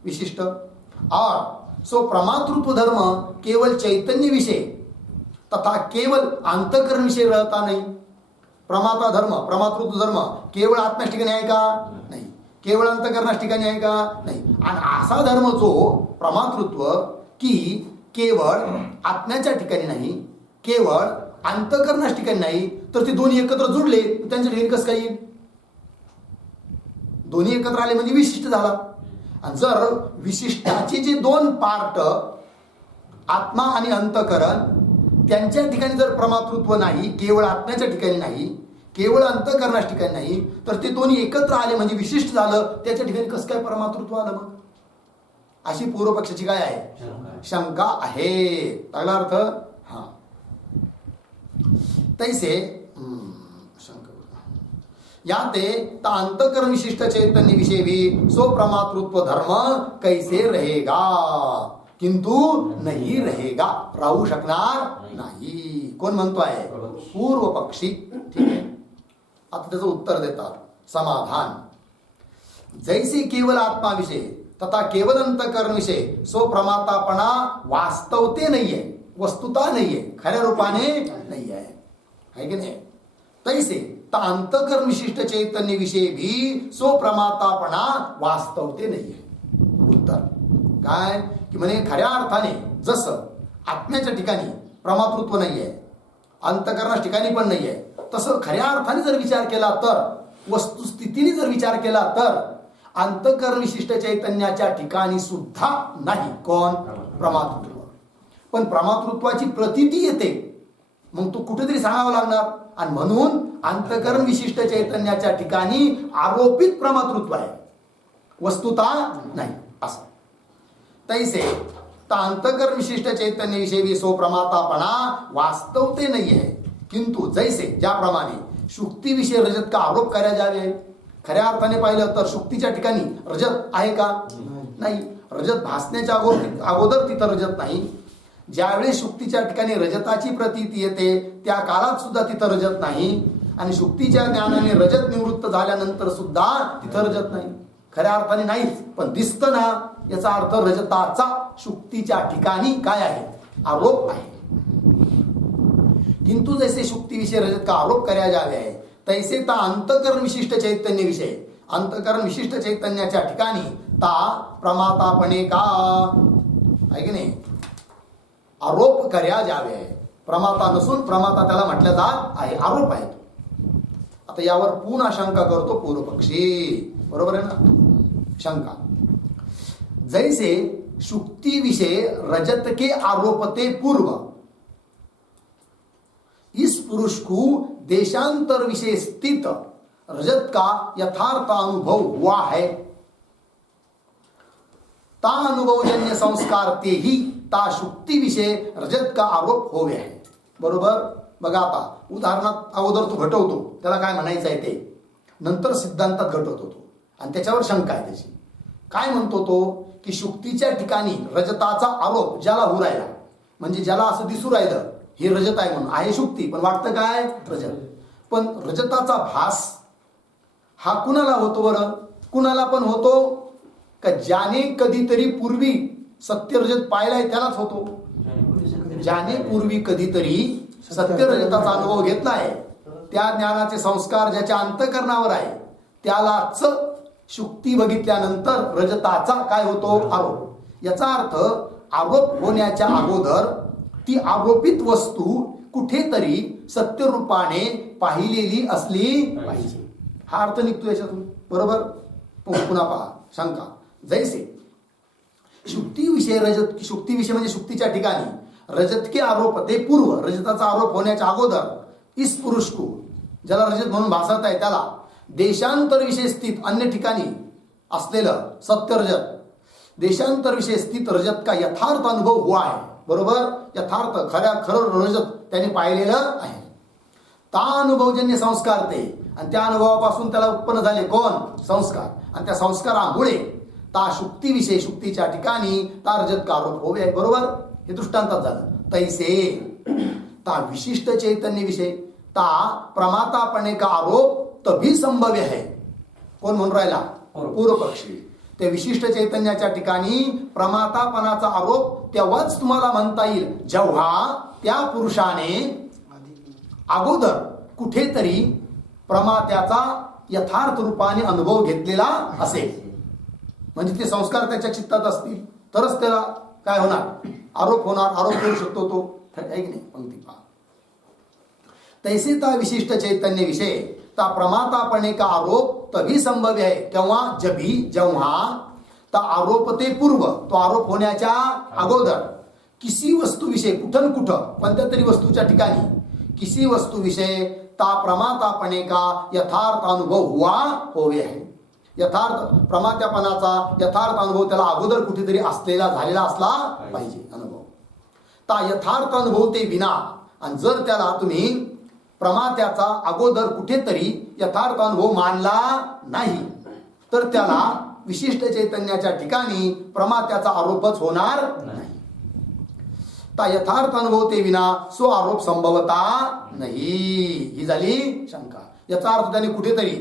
विशिष्ट। और सो प्रमातृत्व धर्म केवल चैतन्य विषय तथा केवल अंतकरण विषय रहता नहीं। प्रमाता धर्म, प्रमातृत्व धर्म केवळ आत्म्यास ठिकाणी आहे का? नाही। केवळ अंतकरणास ठिकाणी आहे का? नाही। आणि असा धर्म जो प्रमातृत्व की केवळ आत्म्याच्या ठिकाणी नाही, केवळ अंतकरणास ठिकाणी नाही, तर ते दोन्ही एकत्र जुडले त्यांच्या ठिकाणी कसं काय येईल? दोन्ही एकत्र आले म्हणजे विशिष्ट झाला। आणि जर विशिष्टाचे जे दोन पार्ट आत्मा आणि अंतकरण त्यांच्या ठिकाणी जर प्रमातृत्व नाही, केवळ आत्म्याच्या ठिकाणी नाही, केवळ अंतकरणाच्या ठिकाणी नाही, तर ते दोन्ही एकत्र आले म्हणजे विशिष्ट झालं, त्याच्या ठिकाणी कसं काय परमातृत्व आलं? मग अशी पूर्व पक्षाची काय आहे? शंका आहे। लागला अर्थ? हा। तैसे याते ता अंतकरण विशिष्ट चैतन्य विषय भी सो प्रमातृत्व धर्म कैसे रहेगा? किंतु नहीं रहेगा, राहू शकणार नाही। कोण म्हणतोय? पूर्व पक्षी। ठीक आहे, आता त्याचं उत्तर देतात। समाधान, जैसे केवल आत्मा विषय तथा केवल अंतकरण विषय सो प्रमातापणा वास्तवते नाहीये, वस्तुता नाहीये, खऱ्या रूपाने नाही आहे, है की नाही? तैसे तर अंतकरण विशिष्ट चैतन्य विषयी भी सो प्रमातापणा वास्तवते नाहीये. उत्तर काय की म्हणे खऱ्या अर्थाने जसं आत्म्याच्या ठिकाणी प्रमातृत्व नाहीये, अंतकरणाच्या ठिकाणी पण नाहीये, तसं खऱ्या अर्थाने जर विचार केला तर, वस्तुस्थितीने जर विचार केला तर अंतकरण विशिष्ट चैतन्याच्या ठिकाणी सुद्धा नाही. कोण? प्रमातृत्व. पण प्रमातृत्वाची प्रतीती येते, मग तो कुठेतरी सांगावं लागणार. आणि म्हणून अंतकरण विशिष्ट चैतन्याच्या ठिकाणी आरोपित प्रमातृत्व आहे, वस्तुता नाही. असं तैसे तर अंतकरण विशिष्ट चैतन्य विषयी सो प्रमातापणा वास्तवते नाही आहे. किंतु जैसे ज्याप्रमाणे शुक्तीविषयी रजत का आरोप करायला जावे, खऱ्या अर्थाने पाहिलं तर शुक्तीच्या ठिकाणी रजत आहे का? नाही. रजत भासण्याच्या अगोदर तिथं रजत नाही. ज्यावेळी शुक्तीच्या ठिकाणी रजताची प्रतीती येते त्या काळात सुद्धा तिथं रजत नाही. आणि शुक्तीच्या ज्ञानाने रजत निवृत्त झाल्यानंतर सुद्धा तिथं रजत नाही. खऱ्या अर्थाने नाहीच, पण दिसतं ना, याचा अर्थ रजताचा शुक्तीच्या ठिकाणी काय आहे? आरोप आहे. किंतु जैसे शुक्तीविषयी रजत का आरोप कराया जावे आहे, तैसे ता अंतकरण विशिष्ट चैतन्य विषय, अंतकरण विशिष्ट चैतन्याच्या ठिकाणी ता प्रमातापणे का आहे की नाही आरोप कर्या जावे आहे. प्रमाता नसून प्रमाता त्याला म्हटलं जात आहे, आरोप आहे. आता यावर पुन्हा शंका करतो पूर्वपक्षी. बरोबर आहे ना? शंका जैसे शुक्ति विषय रजत के आरोपते पूर्व इस पुरुष को देशांतर विषय स्थित रजत का यथार्थ अनुभव हुआ है, ता अनुभवजन्य संस्कार ते ही ता शुक्ती विषय रजत का आरोप हो गया है. बरोबर. बघा आता उदाहरणात अगोदर तो घटवतो, त्याला काय म्हणायचं आहे ते नंतर सिद्धांतात घटवतो तो, आणि त्याच्यावर शंका आहे त्याची. काय म्हणतो तो की शुक्तीच्या ठिकाणी रजताचा आरोप ज्याला होऊ राहिला, म्हणजे ज्याला असं दिसू राहिलं हे रजत आहे म्हणून, आहे शुक्ती पण वाटतं काय रजत. पण रजताचा भास हा कुणाला होतो बरं? कुणाला पण होतो का ज्याने कधीतरी पूर्वी सत्य रजत पाहिलाय त्यालाच होतो. ज्याने पूर्वी कधीतरी सत्य रजताचा अनुभव घेतला आहे, त्या ज्ञानाचे संस्कार ज्याच्या अंतःकरणावर आहे त्यालाच शुक्ती बघितल्यानंतर रजताचा काय होतो? आरोप. याचा अर्थ आरोप होण्याच्या अगोदर ती आरोपित वस्तू कुठेतरी सत्य रूपाने पाहिलेली असली पाहिजे, हा अर्थ निघतो याच्यातून. बरोबर. पुन्हा पहा शंका. जैसे शुक्ती विषय रजत, शुक्ती विषय म्हणजे शुक्तीच्या ठिकाणी रजत के आरोप ते पूर्व, रजताचा आरोप होण्याच्या अगोदर इस पुरुष को ज्याला रजत म्हणून भासत आहे त्याला देशांतर विषय स्थित अन्य ठिकाणी असलेलं सत्य रजत, देशांतर विषय स्थित रजत का यथार्थ अनुभव हुआ आहे. बरोबर. यथार्थ खरं रजत त्याने पाहिलेलं आहे. ता अनुभवजन्य संस्कार ते, आणि त्या अनुभवापासून त्याला उत्पन्न झाले कोण? संस्कार. आणि त्या संस्कारामुळे ता शुक्ती विषय, शुक्तीच्या ठिकाणी ता रजत का आरोप होवे आहे. बरोबर. हे दृष्टांतात झालं. तैसे ता विशिष्ट चैतन्य विषय ता प्रमातापणे का आरोप तभी संभव्य है. कोण म्हणून राहिला? पूर्व पक्षी. त्या विशिष्ट चैतन्याच्या ठिकाणी प्रमातापणाचा आरोप तेव्हाच तुम्हाला म्हणता येईल जेव्हा त्या पुरुषाने अगोदर कुठेतरी प्रमात्याचा यथार्थ रूपाने अनुभव घेतलेला असेल, म्हणजे ते संस्कार त्याच्या चित्तात असतील तरच त्याला काय होणार? आरोप होणार. आरोप करू शकतो तो, आहे की नाही? पंक्ती पहा. तैसे ता विशिष्ट चैतन्य विषय ता प्रमातापणे का आरोप तभी संभव्य है केव्हा? जभी जेव्हा ता आरोपते पूर्व, तो आरोप होण्याच्या अगोदर किसी वस्तू विषय, कुठं कुठं कोणत्या तरी वस्तूच्या ठिकाणी किसी वस्तू विषय ता प्रमातापणे का यथार्थ अनुभव हुआ होवे है. यथार्थ प्रमात्यापणाचा यथार्थ अनुभव त्याला अगोदर कुठेतरी असलेला झालेला असला पाहिजे अनुभव. ता यथार्थ अनुभव ते विना, आणि जर त्याला तुम्ही प्रमात्याचा अगोदर कुठेतरी यथार्थ अनुभव मानला नाही तर त्याला विशिष्ट चैतन्याच्या ठिकाणी प्रमात्याचा आरोपच होणार नाही. ता यथार्थ अनुभव ते विना सो आरोप संभवता नाही. ही झाली शंका. याचा अर्थ त्याने कुठेतरी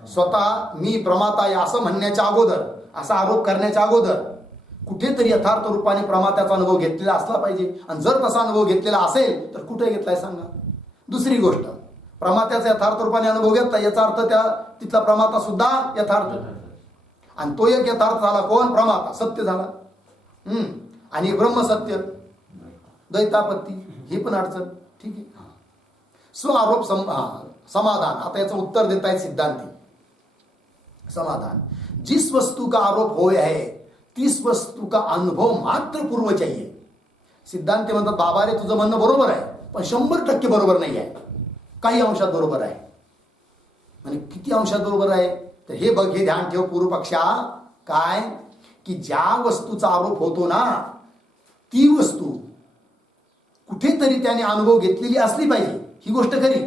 स्वतः मी प्रमाता आहे असं म्हणण्याच्या अगोदर, असा आरोप करण्याच्या अगोदर कुठेतरी यथार्थ रूपाने प्रमात्याचा अनुभव घेतलेला असला पाहिजे. आणि जर तसा अनुभव घेतलेला असेल तर कुठे घेतलाय सांगा? दुसरी गोष्ट, प्रमात्याचा यथार्थ रूपाने अनुभव घेतला याचा अर्थ त्या तिथला प्रमाता सुद्धा यथार्थ, आणि तो एक यथार्थ झाला कोण? प्रमाता, सत्य झाला. आणि ब्रह्म सत्य, द्वैतापत्ती, ही पण अडचण. ठीक आहे. स्व आरोप समाधान. आता याचं उत्तर देत आहेत सिद्धांती. समाधान, जिस वस्तु का आरोप होय है तीस वस्तु का अनुभव मात्र पूर्व चाहिए. सिद्धांती म्हणतात बाबा रे तुझं म्हणणं बरोबर आहे, पण 100% बरोबर नाही आहे, काही अंशात बरोबर आहे. म्हणजे किती अंशात बरोबर आहे तर हे बघ, हे ध्यान ठेव पूर्व पक्षा. काय की ज्या वस्तूचा आरोप होतो ना ती वस्तू कुठेतरी त्याने अनुभव घेतलेली असली पाहिजे, ही गोष्ट खरी,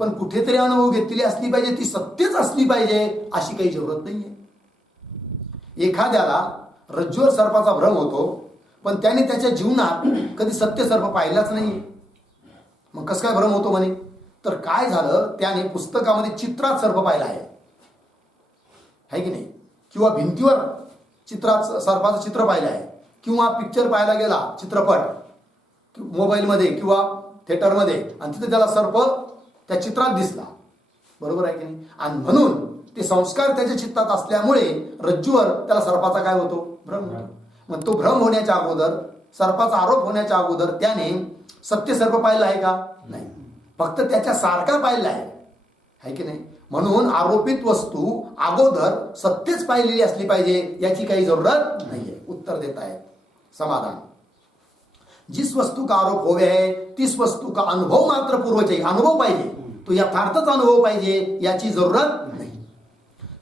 पण कुठेतरी अनुभव घेतलेली असली पाहिजे, ती सत्यच असली पाहिजे अशी काही जरूरत नाहीये. एखाद्याला रज्जूवर सर्पाचा भ्रम होतो, पण त्याने त्याच्या जीवनात कधी सत्य सर्प पाहिलाच नाहीये. मग कसं काय भ्रम होतो म्हणे? तर काय झालं, त्याने पुस्तकामध्ये चित्रात सर्प पाहिला आहे की नाही, किंवा भिंतीवर चित्रात सर्पाचं चित्र पाहिलं आहे, किंवा पिक्चर पाहायला गेला चित्रपट मोबाईलमध्ये किंवा थिएटरमध्ये, आणि तिथे त्याला सर्प त्या चित्रात दिसला. बरोबर आहे की नाही? आणि म्हणून ते संस्कार त्याच्या चित्तात असल्यामुळे रज्जूवर त्याला सर्पाचा काय होतो? भ्रम होतो. मग तो भ्रम होण्याच्या अगोदर, सर्पाचा आरोप होण्याच्या अगोदर त्याने सत्य सर्प पाहिलं आहे का? नाही, फक्त त्याच्या सारखा पाहिला आहे की नाही. म्हणून आरोपित वस्तू अगोदर सत्यच पाहिलेली असली पाहिजे याची काही जरूरत नाहीये. उत्तर देत आहेत समाधान, जिस वस्तू का आरोप होवे है तीस वस्तू का अनुभव मात्र पूर्व चाहिए. अनुभव पाहिजे, तो यथार्थच अनुभव पाहिजे याची जरूरत नाही.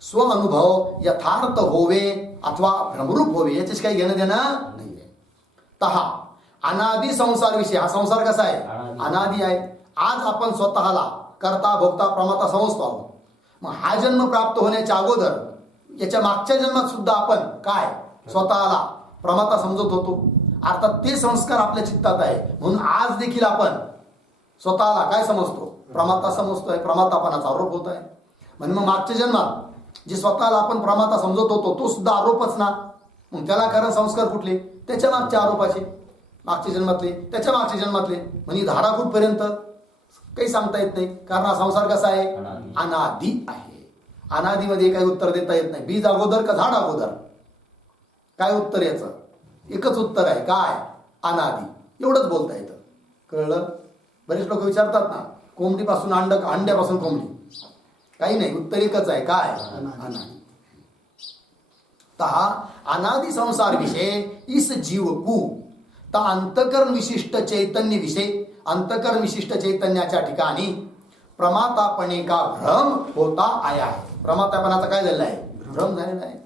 स्व अनुभव यथार्थ होवे अथवा भ्रमरूप होवे याच्याशी काही घेणं देणं नाहीये. तहा अनादि संसार विषय. हा संसार कसा आहे? अनादि आहे. आज आपण स्वतःला करता भोगता प्रमाता समजतो आहोत. मग हा जन्म प्राप्त होण्याच्या अगोदर याच्या मागच्या जन्मात सुद्धा आपण काय स्वतःला प्रमाता समजत होतो. अर्थात ते संस्कार आपल्या चित्तात आहे, म्हणून आज देखील आपण स्वतःला काय समजतो? प्रमाता समजतोय. प्रमातापणाचा आरोप होत आहे. म्हणजे मग मागच्या जन्मात जे स्वतःला आपण प्रमाता समजत होतो तो सुद्धा आरोपच ना. मग त्याला कारण संस्कार कुठले? त्याच्या मागच्या आरोपाचे, मागच्या जन्मातले, त्याच्या मागच्या जन्मातले. म्हणजे धारा कुठपर्यंत काही सांगता येत नाही, कारण हा संसार कसा आहे? अनादि आहे. अनादीमध्ये काही उत्तर देता येत नाही. बीज अगोदर का झाड अगोदर? काय उत्तर याचं? एकच उत्तर आहे, काय? अनादि. एवढंच बोलता येतं. कळलं? बरेच लोक विचारतात ना, कोंबडीपासून अंड का अंड्यापासून कोंबडी? काही नाही, उत्तर एकच आहे, काय? अनादि. तहा अनादि संसार विषय इस जीव को ता अंतकरण विशिष्ट चैतन्य विषय, अंतकरण विशिष्ट चैतन्याच्या ठिकाणी प्रमातापणे का भ्रम होता आया है. प्रमातापणाचा काय झालेला आहे? भ्रम झालेला आहे.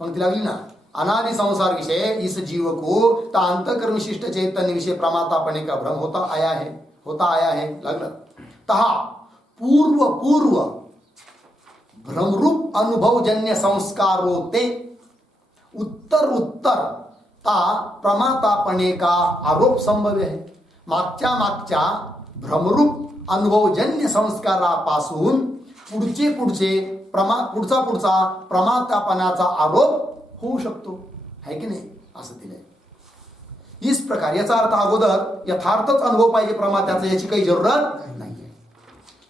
पंक्ती लागली ना, अनादि संसार विषय इस जीव को ता अंतकरण विशिष्ट चैतन्य विषय प्रमातापणे का भ्रम होता आया है. लागलं. तहा पूर्व भ्रमरूप अनुभवजन्य संस्कारोते उत्तर ता प्रमातापणे का आरोप संभव्य है. मागच्या भ्रमरूप अनुभवजन्य संस्कारापासून पुढचा प्रमातापणाचा आरोप होऊ शकतो, है की नाही? असं दिलंय. इस प्रकार, याचा अर्थ अगोदर यथार्थच अनुभव पाहिजे प्रमात्याचा, याची काही जरूरत नाहीये.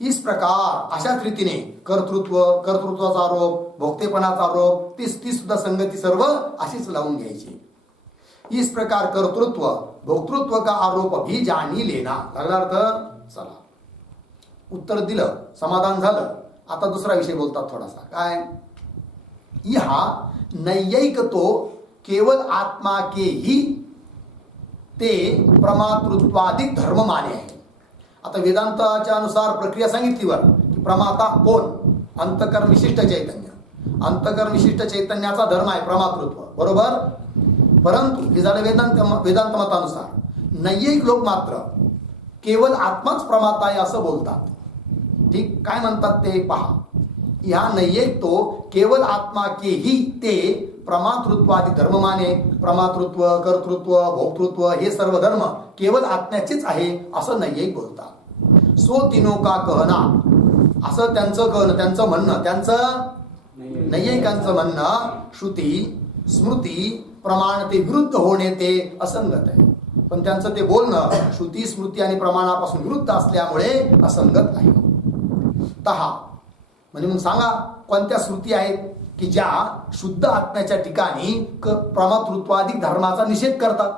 इस प्रकार, अशाच रीतीने कर्तृत्वाचा आरोप, भोक्तेपणाचा आरोप, ती सुद्धा संगती सर्व अशीच लावून घ्यायची. इस प्रकार कर्तृत्व भोक्तृत्व का आरोप भी जाणी लेना. लागला अर्थ? चला, उत्तर दिलं, समाधान झालं. आता दुसरा विषय बोलतात थोडासा. काय? यह नैयिक तो केवल आत्मा के ही ते प्रमातृत्वाधिक धर्म माने आहे. आता वेदांताच्या अनुसार प्रक्रिया सांगितली वर की प्रमाता कोण? अंतकरण विशिष्ट चैतन्य. अंतकरण विशिष्ट चैतन्याचा धर्म आहे प्रमातृत्व, बरोबर. परंतु हे झालं वेदांत मतानुसार. नैयिक लोक मात्र केवळ आत्माच प्रमाता आहे असं बोलतात. ठीक, काय म्हणतात ते पहा. या नैयिक तो केवळ आत्मा के ही ते प्रमातृत्वादी धर्म माने. प्रमातृत्व, कर्तृत्व, भोक्तृत्व हे सर्व धर्म केवळ आत्म्याचेच आहे असं नैयिक बोलतात. सो तीनो का कहना, असं त्यांचं म्हणणं, त्यांचं नैयिकांचं म्हणणं श्रुती स्मृती प्रमाण ते विरुद्ध होणे ते असंगत आहे. पण त्यांचं ते बोलणं श्रुती स्मृती आणि प्रमाणापासून विरुद्ध असल्यामुळे असंगत आहे. तहा म्हणजे मग सांगा कोणत्या श्रुती आहेत की ज्या शुद्ध आत्म्याच्या ठिकाणी प्रमातृत्वाधिक धर्माचा निषेध करतात?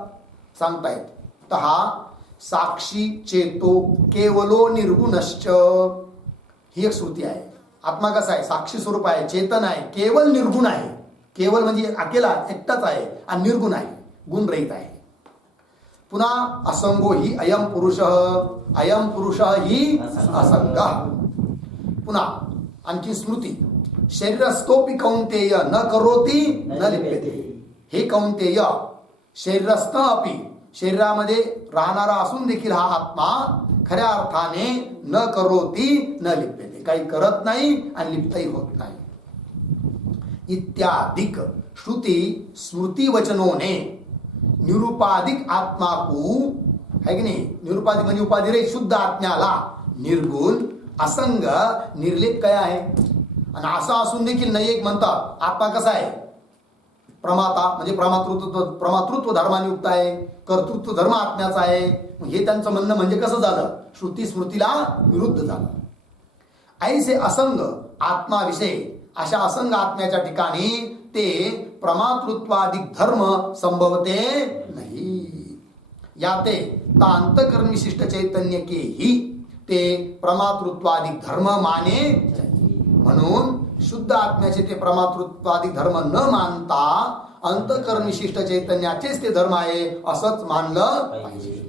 सांगतायत. तहा साक्षी चेतो केवलो निर्गुणश्च, ही एक श्रुती आहे. आत्मा कसा आहे? साक्षी स्वरूप आहे, चेतन आहे, केवल निर्गुण आहे. केवल म्हणजे अकेला एकटाच आहे आणि निर्गुण आहे, गुणरहित आहे. पुन्हा असंगो ही अयम पुरुष ही असंग. पुन्हा आणखी स्मृती शरीरस्थोपि कौंतेय न करोती न लिप्यते. हे कौंतेय शरीरस्थ अपि, शरीरामध्ये राहणारा असून देखील हा आत्मा खऱ्या अर्थाने न करोती न लिप्यते, काही करत नाही आणि लिप्तही होत नाही. इत्यादिक श्रुती स्मृती वचनोने निरुपाधिक आत्मा को, है की नाही? निरुपाधिक म्हणजे उपाधी रे शुद्ध आत्म्याला निर्गुण असंग निर्लेप काय आहे. आणि असं असून देखील नाही एक म्हणतात आत्मा कसा आहे? प्रमाता म्हणजे प्रमातृत्व धर्माने युक्त आहे, कर्तृत्व धर्म आत्म्याचा आहे. हे त्यांचं म्हणणं म्हणजे कसं झालं? श्रुती स्मृतीला विरुद्ध झालं. ऐसे असंग आत्माविषयी, अशा असंग आत्म्याच्या ठिकाणी ते प्रमातृत्वाधिक धर्म संभवते नाही. याते तांतकरण विशिष्ट चैतन्य के ही ते प्रमातृत्वाधिक धर्म माने. म्हणून शुद्ध आत्म्याचे ते प्रमातृत्वाधिक धर्म न मानता अंतकरण विशिष्ट चैतन्याचेच ते धर्म आहे असंच मानलं पाहिजे.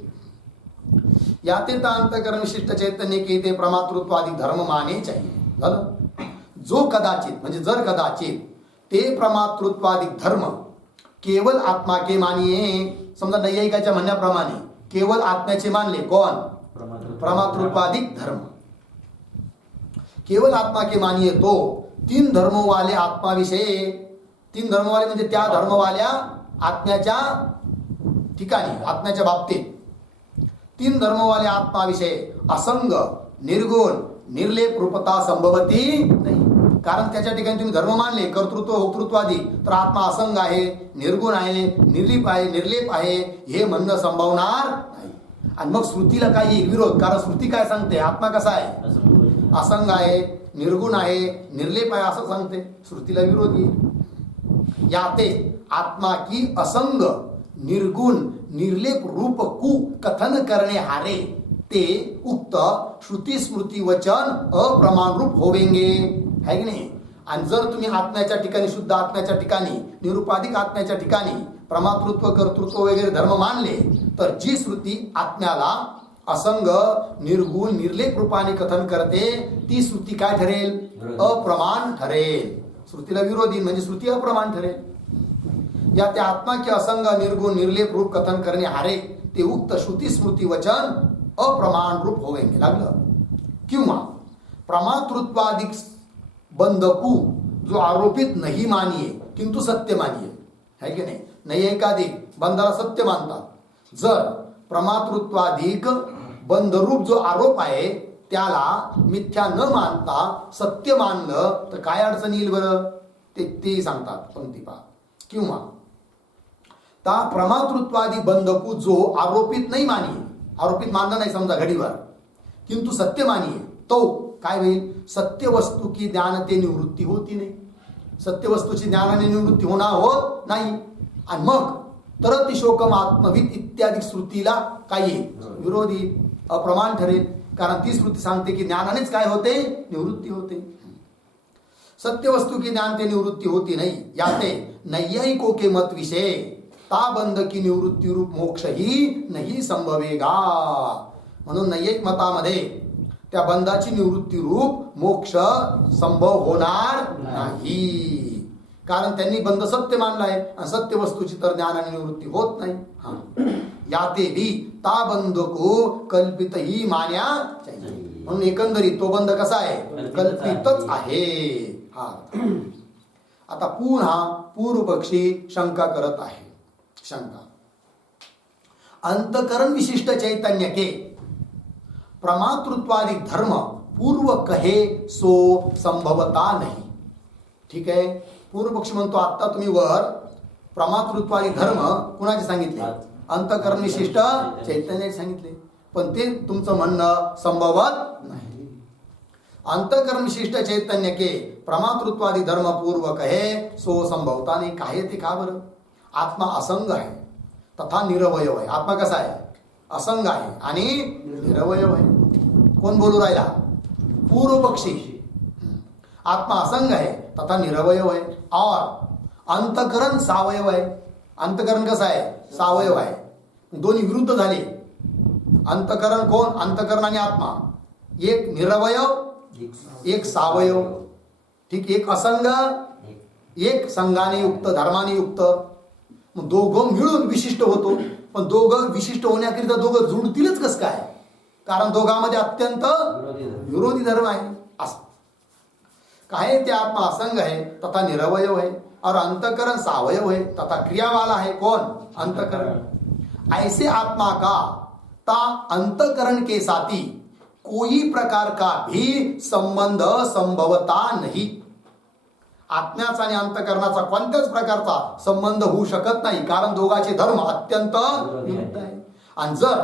याते अंतकरण विशिष्ट चैतन्य के ते प्रमातृत्वाधिक धर्म माने चाहिए. झालं. जो कदाचित म्हणजे जर कदाचित ते प्रमातृत्वाधिक धर्म केवल आत्मा के मानिये, समजा नैयायिकाच्या म्हणण्याप्रमाणे केवल आत्म्याचे मानले. कोण? प्रमातृत्वाधिक धर्म. केवल आत्मा के मानिये तो तीन धर्मों वाले आत्माविषयी, तीन धर्मवाले म्हणजे त्या धर्मवाल्या आत्म्याच्या ठिकाणी, आत्म्याच्या बाबतीत तीन धर्मवाले आत्माविषयी असंग निर्गुण निर्लेप रूपता संभवती नाही. कारण त्याच्या ठिकाणी तुम्ही धर्म मानले कर्तृत्व होतृत्वादी, तर आत्मा असंग आहे, निर्गुण आहे, निर्लेप आहे हे म्हणणं संभवणार नाही. आणि मग श्रुतीला काय येईल? विरोध. कारण श्रुती काय सांगते? आत्मा कसा आहे? असंग आहे, निर्गुण आहे, निर्लेप आहे असं सांगते. श्रुतीला विरोध येईल. याते आत्मा की असंग निर्गुण निर्लेप रूप कु कथन करणे हारे ते उक्त श्रुती स्मृती वचन अप्रमाण रूप होवेंगे. है की नाही? आणि जर तुम्ही आत्म्याच्या ठिकाणी, शुद्ध आत्म्याच्या ठिकाणी, निरुपाधिक आत्म्याच्या ठिकाणी प्रमातृत्व कर्तृत्व वगैरे धर्म मानले, तर जी श्रुती आत्म्याला असंग निर्गुण निर्लेप रूपाने कथन करते ती श्रुती काय ठरेल? अप्रमाण ठरेल. श्रुतीला विरोधी म्हणजे श्रुती अप्रमाण ठरेल. या त्या आत्मा के असंग निर्गुण निर्लेप रूप कथन करणे हारे ते उक्त श्रुती स्मृती वचन अप्रमाण रूप होवेंगे. लागलं. किंवा प्रमातृत्वाधिक बंधकू जो आरोपित नहीं मानिये किंतु सत्य मानिये. है की नाही? नाही एकाधिक बंधाला सत्य मानतात. जर प्रमातृत्वाधिक बंधरूप जो आरोप आहे त्याला मिथ्या न मानता सत्य मानलं तर काय अडचण येईल बरं? ते सांगतात पंक्ती पहा. किंवा ता प्रमातृत्वादी बंधकू जो आरोपित नाही मानिये, आरोपित मानलं नाही समजा घडीवर, किंतु सत्य मानिये, तो काय होईल? सत्य वस्तू की ज्ञान ते निवृत्ती होती नाही. सत्य वस्तूची ज्ञानाने निवृत्ती होणार होत नाही. आणि मग तरती शोकम आत्मविद इत्यादी श्रुतीला काय येईल? विरोधी अप्रमाण ठरेल. कारण ती श्रुती सांगते की ज्ञानानेच काय होते? निवृत्ती होते. सत्य वस्तू की ज्ञान ते निवृत्ती होती नाही. याते नैयायिकों के मत विषय ता बंध की निवृत्ती रूप मोक्ष ही नाही संभवेगा. म्हणून नैयायिक मतामध्ये त्या बंधाची निवृत्ती रूप मोक्ष संभव होणार नाही. कारण त्यांनी बंध सत्य मानलाय आणि सत्य वस्तूची तर ज्ञानाने निवृत्ती होत नाही. याते भी ता बंध को कल्पित ही मान्या चाहिए. म्हणून एकंदरीत तो बंध कसा आहे? कल्पितच आहे. हा. आता पुन्हा पूर्व पक्षी शंका करत आहे. शंका अंतकरण विशिष्ट चैतन्य के प्रमातृत्वाधिक धर्म पूर्व कहे सो संभवता नाही. ठीक आहे. पूर्व पक्षी म्हणतो आता तुम्ही वर प्रमातृत्वाधिक धर्म कुणाचे सांगितले? अंतकरण विशिष्ट चैतन्य सांगितले, पण ते तुमचं म्हणणं संभवत नाही. अंतकरण विशिष्ट चैतन्य के प्रमातृत्वादी धर्म पूर्वक है सो संभवता नाही. काय ते का बरं? आत्मा असंग आहे तथा निरवय आहे. आत्मा कसा आहे? असंग आहे आणि निरवय आहे. कोण बोलू राहिला? पूर्व पक्षी. आत्मा असंग है तथा निरवयव है और अंतकरण सावयव है. अंतकरण कसं आहे? सावयव आहे. दोन्ही विरुद्ध झाले. अंतकरण कोण? अंतकरण आणि आत्मा. एक निरवयव, एक सावयव. ठीक. एक असंग, एक संघाने युक्त, धर्माने युक्त. मग दोघं मिळून विशिष्ट होतो. पण दोघं विशिष्ट होण्याकरिता दोघं जुळतीलच कसं काय? कारण दोघांमध्ये अत्यंत विरोधी धर्म आहे. असं काय? ते आत्मा असंग है तथा निरवयव है और अंतकरण सावयव है तथा क्रिया वाला है. कौन? अंतकरण. ऐसे आत्मा का ता अंतकरण के साथी कोई प्रकार का भी संबंध संभवता नहीं. आत्म्याचा आणि अंतकरणाचा कोणत्याच प्रकारचा संबंध होऊ शकत नाही, कारण दोघांचे धर्म अत्यंत विरुद्ध आहे. आणि जर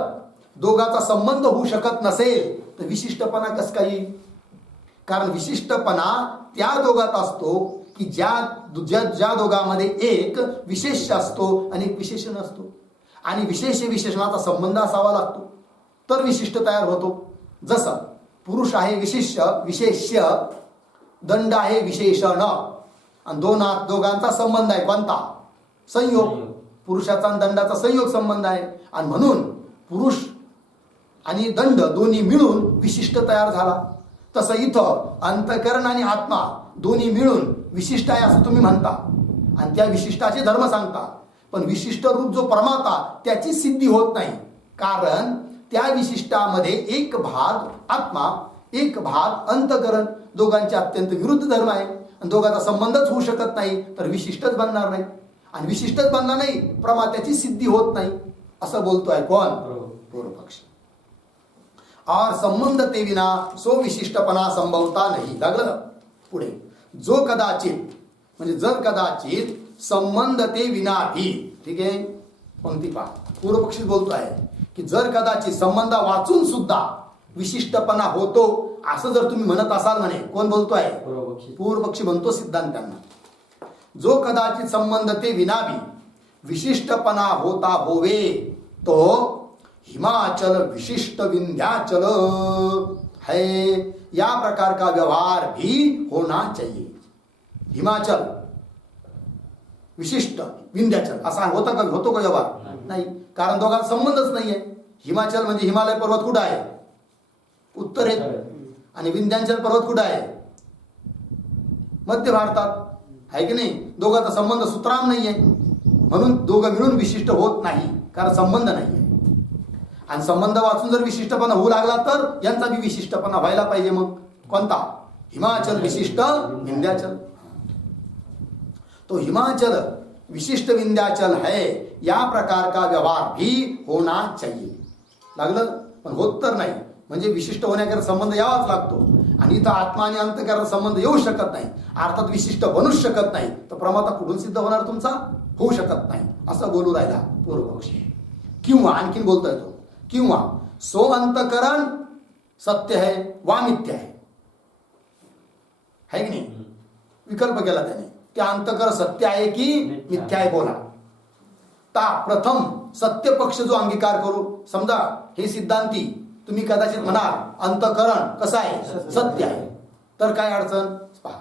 दोघांचा संबंध होऊ शकत नसेल तर विशिष्टपणा कसं काय येईल? कारण विशिष्टपणा त्या दोघात असतो की ज्या दोघांमध्ये एक विशेष असतो आणि एक विशेषण असतो, आणि विशेष विशेषणाचा संबंध असावा लागतो तर विशिष्ट तयार होतो. जसं पुरुष आहे विशेष्य, दंड आहे विशेषण, आणि दोघांचा संबंध आहे कोणता? संयोग. पुरुषाचा आणि दंडाचा संयोग संबंध आहे, आणि म्हणून पुरुष आणि दंड दोन्ही मिळून विशिष्ट तयार झाला. तसं इथं अंतकरण आणि आत्मा दोन्ही मिळून विशिष्ट आहे असं तुम्ही म्हणता आणि त्या विशिष्टाचे धर्म सांगता. पण विशिष्ट रूप जो परमाता त्याची सिद्धी होत नाही, कारण त्या विशिष्टामध्ये एक भाग आत्मा, एक भाग अंतकरण, दोघांचे अत्यंत विरुद्ध धर्म आहे आणि दोघांचा संबंधच होऊ शकत नाही, तर विशिष्टच बनणार नाही. आणि विशिष्टच बनणार नाही, प्रमात्याची सिद्धी होत नाही असं बोलतोय कोण? पूर्व पक्षी. और संबंध ते विना सो विशिष्टपणा संभवता नाही. लागलं पुढे. जो कदाचित, म्हणजे जर कदाचित संबंध ते विना भी. ठीक आहे, पंक्ती पहा. पूर्व पक्षी बोलतोय की जर कदाचित संबंध वाचून सुद्धा विशिष्टपणा होतो असं जर तुम्ही म्हणत असाल म्हणे. कोण बोलतोय? पूर्व पक्षी म्हणतो सिद्धांतांना. जो कदाचित संबंध ते विना भी विशिष्टपणा होता होवे तो हिमाचल विशिष्ट विंध्याचल है, या प्रकार का व्यवहार भी होना चाहिए. हिमाचल विशिष्ट विंध्याचल असा होता का? होतो का व्यवहार? नाही, कारण दोघांचा संबंधच नाहीये. हिमाचल म्हणजे हिमालय पर्वत कुठं आहे? उत्तरेत. आणि विंध्याचल पर्वत कुठं आहे? मध्य भारतात. आहे की नाही? दोघांचा संबंध सुतराम नाहीये, म्हणून दोघं मिळून विशिष्ट होत नाही, कारण संबंध नाहीये. आणि संबंध वाचून जर विशिष्टपणा होऊ लागला तर यांचा बी विशिष्टपणा व्हायला पाहिजे. मग कोणता? हिमाचल विशिष्ट विंध्याचल. तो हिमाचल विशिष्ट विंध्याचल है, या प्रकार का व्यवहार भी होना चाहिए. लागलं, पण होत तर नाही. म्हणजे विशिष्ट होण्याकरता संबंध यावाच लागतो, आणि इथं आत्मा आणि अंतकरण संबंध येऊ शकत नाही, अर्थात विशिष्ट बनूच शकत नाही, तर प्रमाता कुठून सिद्ध होणार तुमचा? होऊ शकत नाही असं बोलू राहिला पूर्व पक्षी. किंवा आणखीन बोलतोय तो, किंवा सो अंतकरण सत्य है वा मिथ्या है की नाही? विकल्प केला त्याने. ते अंतकरण सत्य आहे की मिथ्या आहे? बोला. ता प्रथम सत्य पक्ष जो अंगीकार करू. समजा हे सिद्धांती तुम्ही कदाचित म्हणाल अंतकरण कसं आहे? सत्य आहे. तर काय अडचण? पहा.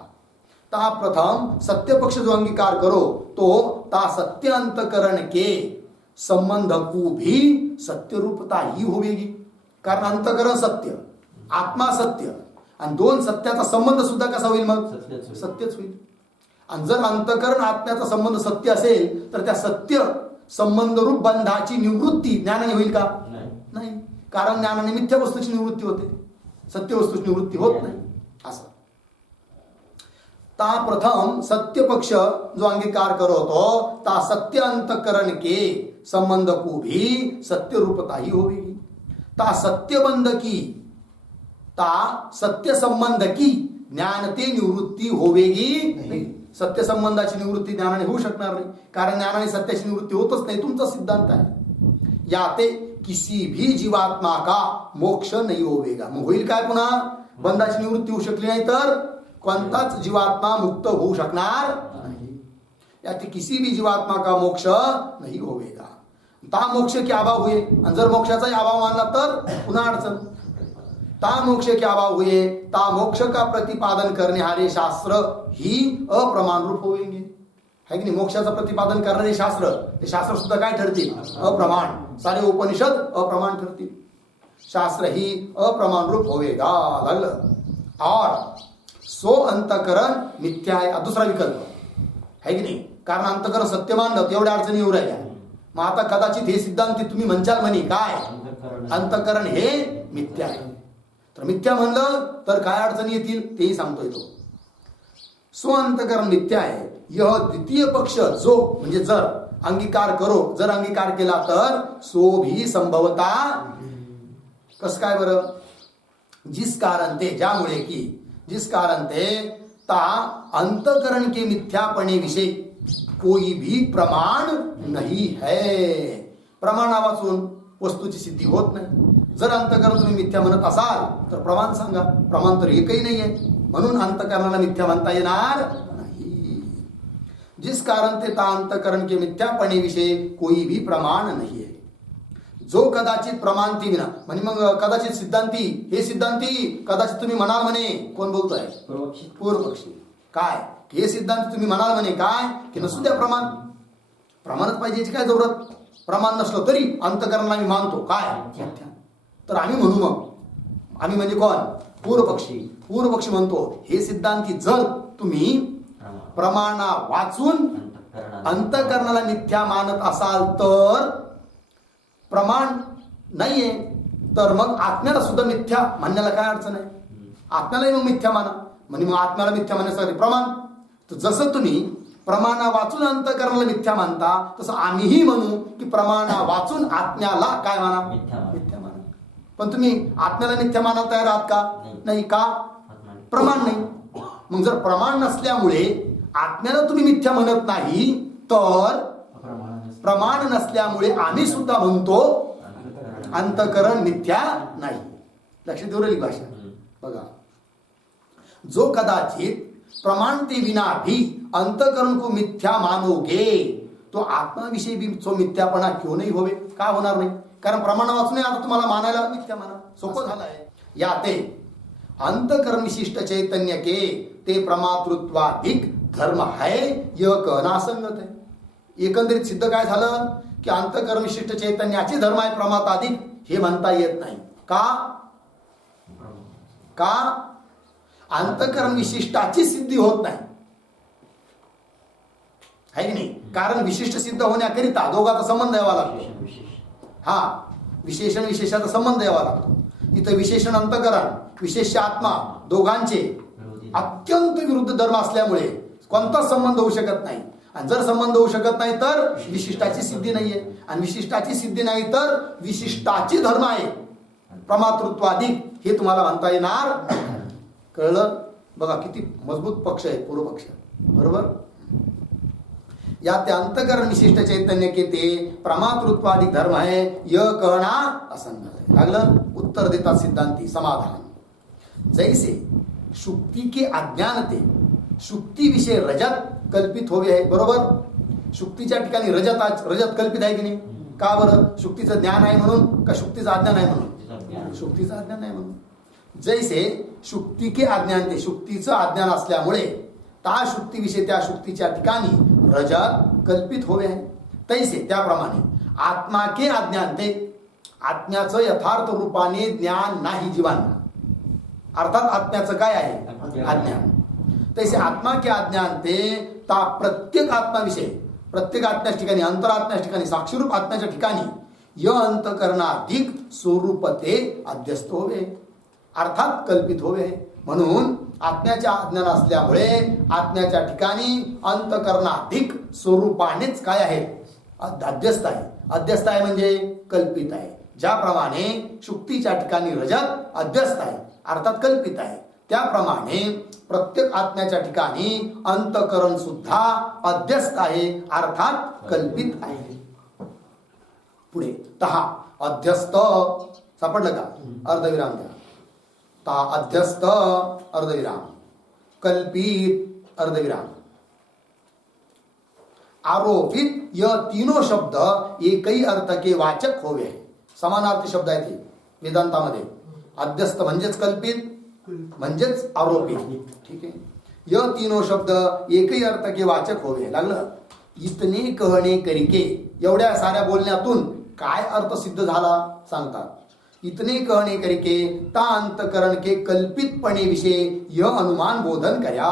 ता प्रथम सत्य पक्ष जो अंगीकार करो तो ता सत्य अंतकरण के संबंध को भी सत्य रूपता ही होवेगी. कारण अंतकरण सत्य, आत्मा सत्य, आणि दोन सत्याचा संबंध सुद्धा कसा होईल? मग सत्यच होईल. आणि जर अंतकरण आत्म्याचा संबंध सत्य असेल तर त्या सत्य संबंध रूप बंधाची निवृत्ती ज्ञानाने होईल का? नाही, कारण ज्ञानाने मिथ्या वस्तूची निवृत्ती होते, सत्य वस्तूची निवृत्ती होत नाही. असं ता प्रथम सत्य पक्ष जो अंगीकार करो तो ता सत्य अंतकरण के संबंध को भी सत्य रूपता ही होगी. ता सत्यबंध की, ता सत्य संबंध की ज्ञानते निवृत्ती होवेगी नाही. सत्य संबंधाची निवृत्ती ज्ञानाने होऊ शकणार नाही, कारण ज्ञानाने सत्याची निवृत्ती होतच नाही. तुमचा सिद्धांत आहे. याते किसी भी जीवात्मा का मोक्ष नाही होवेगा. मग होईल काय? पुन्हा बंधाची निवृत्ती होऊ शकली नाही तर कोणताच जीवात्मा मुक्त होऊ शकणार नाही. याते किसी भी जीवात्मा का मोक्ष नहीं होवेगा. ता मोक्ष के अभाव हुए, आणि जर मोक्षाचाही अभाव मानला तर पुन्हा अडचण. ता मोक्ष के अभाव हुए, ता मोक्ष का प्रतिपादन करणारे शास्त्र ही अप्रमाण रूप होवेंगे. है की नाही? मोक्षाचं प्रतिपादन करणारे शास्त्र, ते शास्त्र सुद्धा काय ठरतील? अप्रमाण. सारे उपनिषद अप्रमाण ठरतील. शास्त्र ही अप्रमाण रूप होवेगा. लागलं. और सो अंतकरण मिथ्या आहे. दुसरा विकल्प है की नाही? कारण अंतकरण सत्य मानलं तर एवढ्या अडचणी येऊ राहिल्या. मग आता कदाचित हे सिद्धांती तुम्ही म्हणचाल म्हणे काय? अंतकरण हे मिथ्या आहे. तर मिथ्या म्हणलं तर काय अडचणी येतील तेही सांगतोय तो. सो अंतकरण मिथ्या आहे. यह द्वितीय पक्ष जो म्हणजे जर अंगीकार करो, जर अंगीकार केला तर सो भी संभवता. कस काय बरं? जिस कारण ते, ज्यामुळे की जिस कारण ते ता अंतकरण के मिथ्यापणे विषय कोई भी प्रमाण नहीं है. प्रमाणा वाचून वस्तूची सिद्धी होत नाही. जर अंतकरण तुम्ही मिथ्या म्हणत असाल तर प्रमाण सांगा. प्रमाण तर एकही नाहीये, म्हणून अंतकरणाला मिथ्या म्हणता येणार नाही. जिस कारण ते ता अंतकरण के मिथ्यापणे विषय कोई भी प्रमाण नाही है. जो कदाचित प्रमाणती विना, म्हणजे मग कदाचित सिद्धांती, हे सिद्धांती कदाचित तुम्ही म्हणाल म्हणे, कोण बोलतोय? पूर्व पक्षी. काय हे सिद्धांत तुम्ही म्हणाल म्हणे काय की नसू द्या प्रमाण, प्रमाणच पाहिजे, याची काय जरूरत? प्रमाण नसलं तरी अंतकरणाला मी मानतो काय मिथ्या. तर आम्ही म्हणू, मग आम्ही म्हणजे कोण? पूर्व पक्षी. पूर्व पक्षी म्हणतो हे सिद्धांती जर तुम्ही प्रमाणा वाचून अंतकरणाला मिथ्या मानत असाल तर प्रमाण नाहीये, तर मग आत्म्याला सुद्धा मिथ्या मानण्याला काय अडचण आहे? आत्म्यालाही मग मिथ्या माना. म्हणजे मग आत्म्याला मिथ्या मानण्यासाठी प्रमाण. तर जसं तुम्ही प्रमाणा वाचून अंतकरणाला मिथ्या मानता, तसं आम्हीही म्हणू की प्रमाणा वाचून आत्म्याला काय माना? मिथ्या माना. पण तुम्ही आत्म्याला मिथ्या मानायला तयार आहात का? नाही. का? प्रमाण नाही. मग जर प्रमाण नसल्यामुळे आत्म्याला तुम्ही मिथ्या म्हणत नाही, तर प्रमाण नसल्यामुळे आम्ही सुद्धा म्हणतो अंतकरण मिथ्या नाही. लक्षात देऊ राहिली भाषा बघा. जो कदाचित प्रमाणते विना भी अंतकरण को मिथ्या मानोगे तो आत्माविषयी भी तो मिथ्यापणा क्यों नहीं होवे? का होणार नाही? कारण प्रमाण वाचून आता तुम्हाला मानायला मिथ्या माना सोपं झालं आहे. याते अंतकरण विशिष्ट चैतन्य के ते प्रमातृत्वाधिक धर्म है यह कहना संगत है. एकंदरीत सिद्ध काय झालं की अंतकरण विशिष्ट चैतन्याचे धर्म आहे प्रमाताधिक, हे म्हणता येत नाही. का? का? अंतकरण विशिष्टाची सिद्धी होत नाही, है की नाही? कारण विशिष्ट सिद्ध होण्याकरिता दोघांचा संबंध यावा लागतो. हा, विशेषण विशेषाचा संबंध यावा लागतो. इथं विशेषण अंतकरण, विशेष आत्मा दोघांचे अत्यंत विरुद्ध धर्म असल्यामुळे कोणताच संबंध होऊ शकत नाही. आणि जर संबंध होऊ शकत नाही तर विशिष्टाची सिद्धी नाहीये, आणि विशिष्टाची सिद्धी नाही तर विशिष्टाची धर्म आहे प्रमातृत्वाधिक, हे तुम्हाला म्हणता येणार. कळलं? बघा किती मजबूत पक्ष आहे पूर्व पक्ष. बरोबर. या ते अंतकरण विशिष्ट चैतन्य के ते प्रमातृत्वाधिक धर्म है यह कहना असंगत है. लागलं? उत्तर देतात सिद्धांती समाधान. जैसे शुक्ति के अज्ञानते शुक्ती विषय रजत कल्पित होवे आहे. बरोबर. शुक्तीच्या ठिकाणी रजत कल्पित आहे की नाही? का बरं? शुक्तीचं ज्ञान आहे म्हणून का शुक्तीचं अज्ञान आहे म्हणून? शुक्तीचं अज्ञान आहे म्हणून. जैसे शुक्ती के अज्ञान, ते शुक्तीचं अज्ञान असल्यामुळे ता शुक्ती विषय त्या शुक्तीच्या ठिकाणी रजत कल्पित होवे आहे. तैसे त्याप्रमाणे आत्मा के अज्ञान, ते आत्म्याचं यथार्थ रूपाने ज्ञान नाही जीवांना. अर्थात आत्म्याचं काय आहे? अज्ञान. तैसे आत्मा के अज्ञान ते ता प्रत्येक आत्माविषयी, प्रत्येक आत्म्याच्या ठिकाणी, अंतरात्म्याच्या ठिकाणी, साक्षीरूप आत्म्याच्या ठिकाणी य अंतकरणाधिक स्वरूप ते अध्यस्त होवे, अर्थात कल्पित होवे. म्हणून आत्म्याच्या अज्ञान असल्यामुळे आत्म्याच्या ठिकाणी अंतकरणाधिक स्वरूपानेच काय आहे? अध्यस्त आहे. अध्यस्त आहे म्हणजे कल्पित आहे. ज्याप्रमाणे शुक्तीच्या ठिकाणी रजत अध्यस्त आहे अर्थात कल्पित आहे, त्याप्रमाणे प्रत्येक आत्म्याच्या ठिकाणी अंतकरण सुद्धा अध्यस्त आहे अर्थात कल्पित आहे. पुढे तहा अध्यस्त सापडलं का? अर्धविराम द्या. ता अध्यस्त अर्धविराम, कल्पित अर्धविराम, आरोपित यह तीनों शब्द एकही अर्थ के वाचक होवे. समानार्थी शब्द आहेत हे वेदांतामध्ये. अध्यस्त म्हणजेच कल्पित म्हणजेच आरोपित. ठीक आहे. यह तीनों शब्द एकही अर्थ के वाचक होवे. लागलं. इतने कहणे करिके, एवढ्या साऱ्या बोलण्यातून काय अर्थ सिद्ध झाला सांगतात. इतने कहणे करिके ता अंतकरण के कल्पितपणे विषय यह अनुमान बोधन कर्या.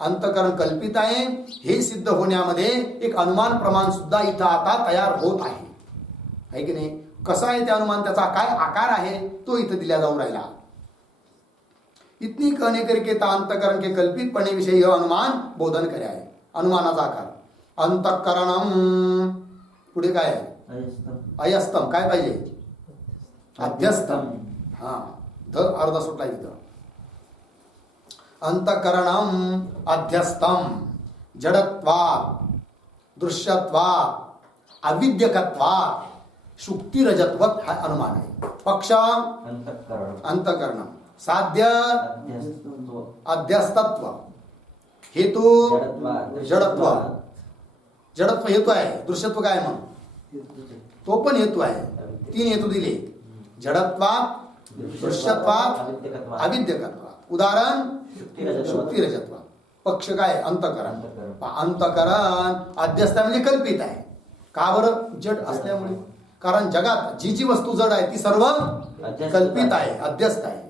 अंतकरण कल्पित आहे हे सिद्ध होण्यामध्ये एक अनुमान प्रमाण सुद्धा इथं आता तयार होत आहे की नाही. कसा आहे ते अनुमान, त्याचा काय आकार आहे तो इथं दिला जाऊ राहिला. इतनी कहणे करके ता अंतकरण के कल्पितपणे विषय यह अनुमान बोधन कर्या आहे. अनुमानाचा आकार अंतःकरणम. पुढे काय आहे? अयस्तम. काय पाहिजे? अध्यस्तम. हा ध अर्धा सुटला तिथं. अंतःकरणम अध्यस्तम जडत्वात् दृश्यत्वात् अविद्यकत्वात् शुक्तिरजत्वत हा अनुमान आहे. पक्ष अंतःकरण, साध्य अध्यस्तत्व, हेतू जडत्व. जडत्व हेतू आहे, दृश्यत्व काय मग? तो पण हेतू आहे. 3 हेतू दिले. जडत्वात्, दृश्यत्वात्, अविद्यकत्वात्. उदाहरण शुक्तिरजत्व. पक्ष काय? अंतःकरण. अंतःकरण अध्यस्त म्हणजे कल्पित आहे. का बरं? जड असल्यामुळे. कारण जगात जी जी वस्तू जड आहे ती सर्व कल्पित आहे, अध्यस्त आहे.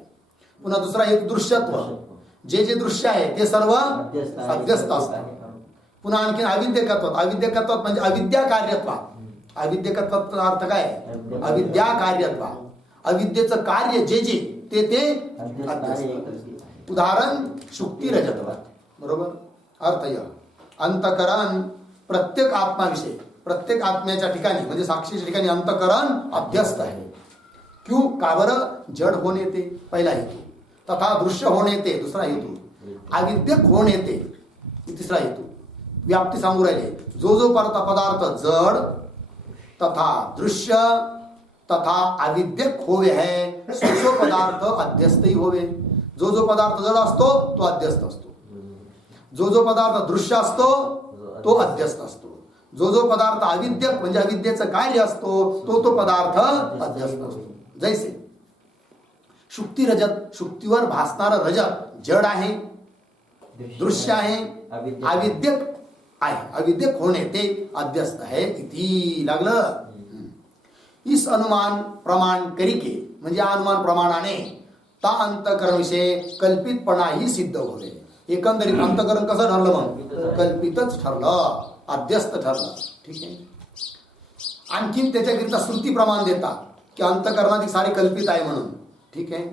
पुन्हा दुसरा हेतू दृश्यत्व. जे जे दृश्य आहे ते सर्व अध्यस्त असतात. पुन्हा आणखी अविद्यकत्वात. अविद्यकत्वात म्हणजे अविद्या कार्यत्वात. अविद्यकत्वाचा अर्थ काय? अविद्या कार्यत्वात. अविद्येचं कार्य जे जे ते अध्यस्त. उदाहरण शुक्तिरजत्वात. बरोबर. अर्थ या अंतःकरण प्रत्येक आत्माविषयी, प्रत्येक आत्म्याच्या ठिकाणी म्हणजे साक्षीच्या ठिकाणी अंतःकरण अध्यस्त आहे. क्यों? का बरं? जड होणे ते पहिला हेतू, तथा दृश्य होणे ते दुसरा हेतू, अविद्यक होणे ते तिसरा हेतू. व्याप्ती सांगू राहिले. जो जो पदार्थ जड तथा दृश्य तथा अविद्यक होवे है, सो पदार्थ अध्यस्तही होवे. जो जो पदार्थ जड असतो तो अध्यस्त असतो. जो जो पदार्थ दृश्य असतो तो अध्यस्त असतो. जो जो पदार्थ अविद्यक म्हणजे अविद्येचं कार्य असतो तो तो पदार्थ अध्यस्त असतो. जैसे शुक्ती रजत, शुक्तीवर भासणारं रजत जड आहे, दृश्य आहे, अविद्यक आहे. अविद्यक होणे ते अध्यस्त है इति. लागलं. इस अनुमान प्रमाण करिके म्हणजे अनुमान प्रमाणाने ता अंतःकरण विषय कल्पितपणा ही सिद्ध होते. एकंदरीत अंतःकरण कसं ठरलं? मग कल्पितच ठरलं, अध्यस्त ठरलं. ठीक आहे. आणखीन त्याच्याकरिता श्रुती प्रमाण देतात की अंतःकरणात सारे कल्पित आहे म्हणून. ठीक आहे.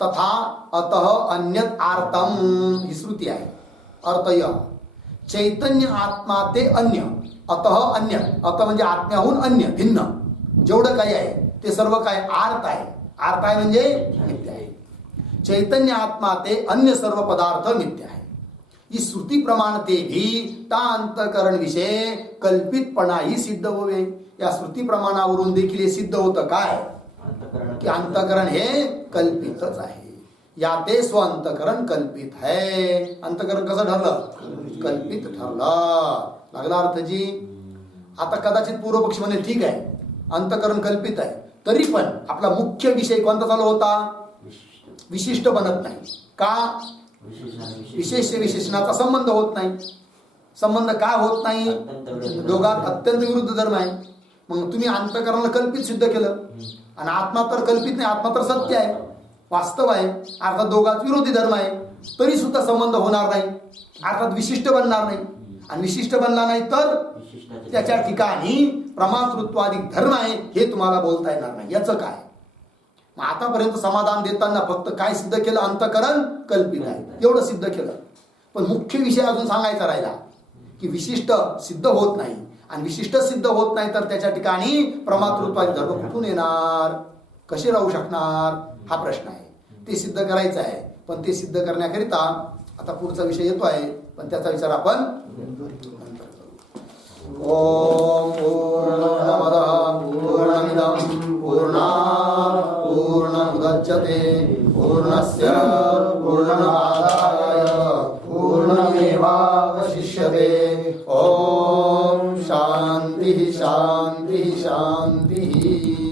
तथा अतः अन्यत आर्तम ही श्रुती आहे. अर्थ य चैतन्य आत्मा ते अन्य, अतः अन्य. अत म्हणजे आत्म्याहून अन्य, भिन्न. जेवढं काही आहे ते सर्व काय? आर्त आहे. आर्त आहे म्हणजे नित्य आहे. चैतन्य आत्मा ते अन्य सर्व पदार्थ नित्य आहे. इस श्रुती प्रमाण ते भी ता अंतःकरण विषय कल्पितपणा ही सिद्ध होवे. या श्रुती प्रमाणावरून देखील हे सिद्ध होतं काय? की अंतःकरण हे कल्पितच आहे. या ते स्व अंतःकरण कल्पित है. अंतःकरण कसं ठरलं? कल्पित ठरलं. लागला अर्थ जी. आता कदाचित पूर्व पक्ष म्हणे ठीक आहे अंतःकरण कल्पित आहे, तरी पण आपला मुख्य विषय कोणता चालू होता? विशिष्ट बनत नाही. का? विशेष विशेषणाचा संबंध होत नाही. संबंध का होत नाही? दोघात अत्यंत विरुद्ध धर्म आहे. मग तुम्ही अंतःकरणाला कल्पित सिद्ध केलं आणि आत्मा तर कल्पित नाही, आत्मा तर सत्य आहे, वास्तव आहे. अर्थात दोघात विरोधी धर्म आहे, तरी सुद्धा संबंध होणार नाही. अर्थात विशिष्ट बनणार नाही. आणि विशिष्ट बनला नाही तर त्याच्या ठिकाणी प्रमातृत्वाधिक धर्म आहे हे तुम्हाला बोलता येणार नाही. याचं काय? मग आतापर्यंत समाधान देताना फक्त काय सिद्ध केलं? अंतःकरण कल्पित आहे एवढं सिद्ध केलं. पण मुख्य विषय अजून सांगायचा राहिला की विशिष्ट सिद्ध होत नाही. आणि विशिष्ट सिद्ध होत नाही तर त्याच्या ठिकाणी प्रमातृत्वाधिक धर्म कुठून येणार? कसे राहू शकणार? हा प्रश्न आहे. ते सिद्ध करायचं आहे. पण ते सिद्ध करण्याकरिता आता पुढचा विषय येतो आहे, पण त्याचा विचार आपण नंतर करू. ओम पूर्णमदः शांती शांती शांती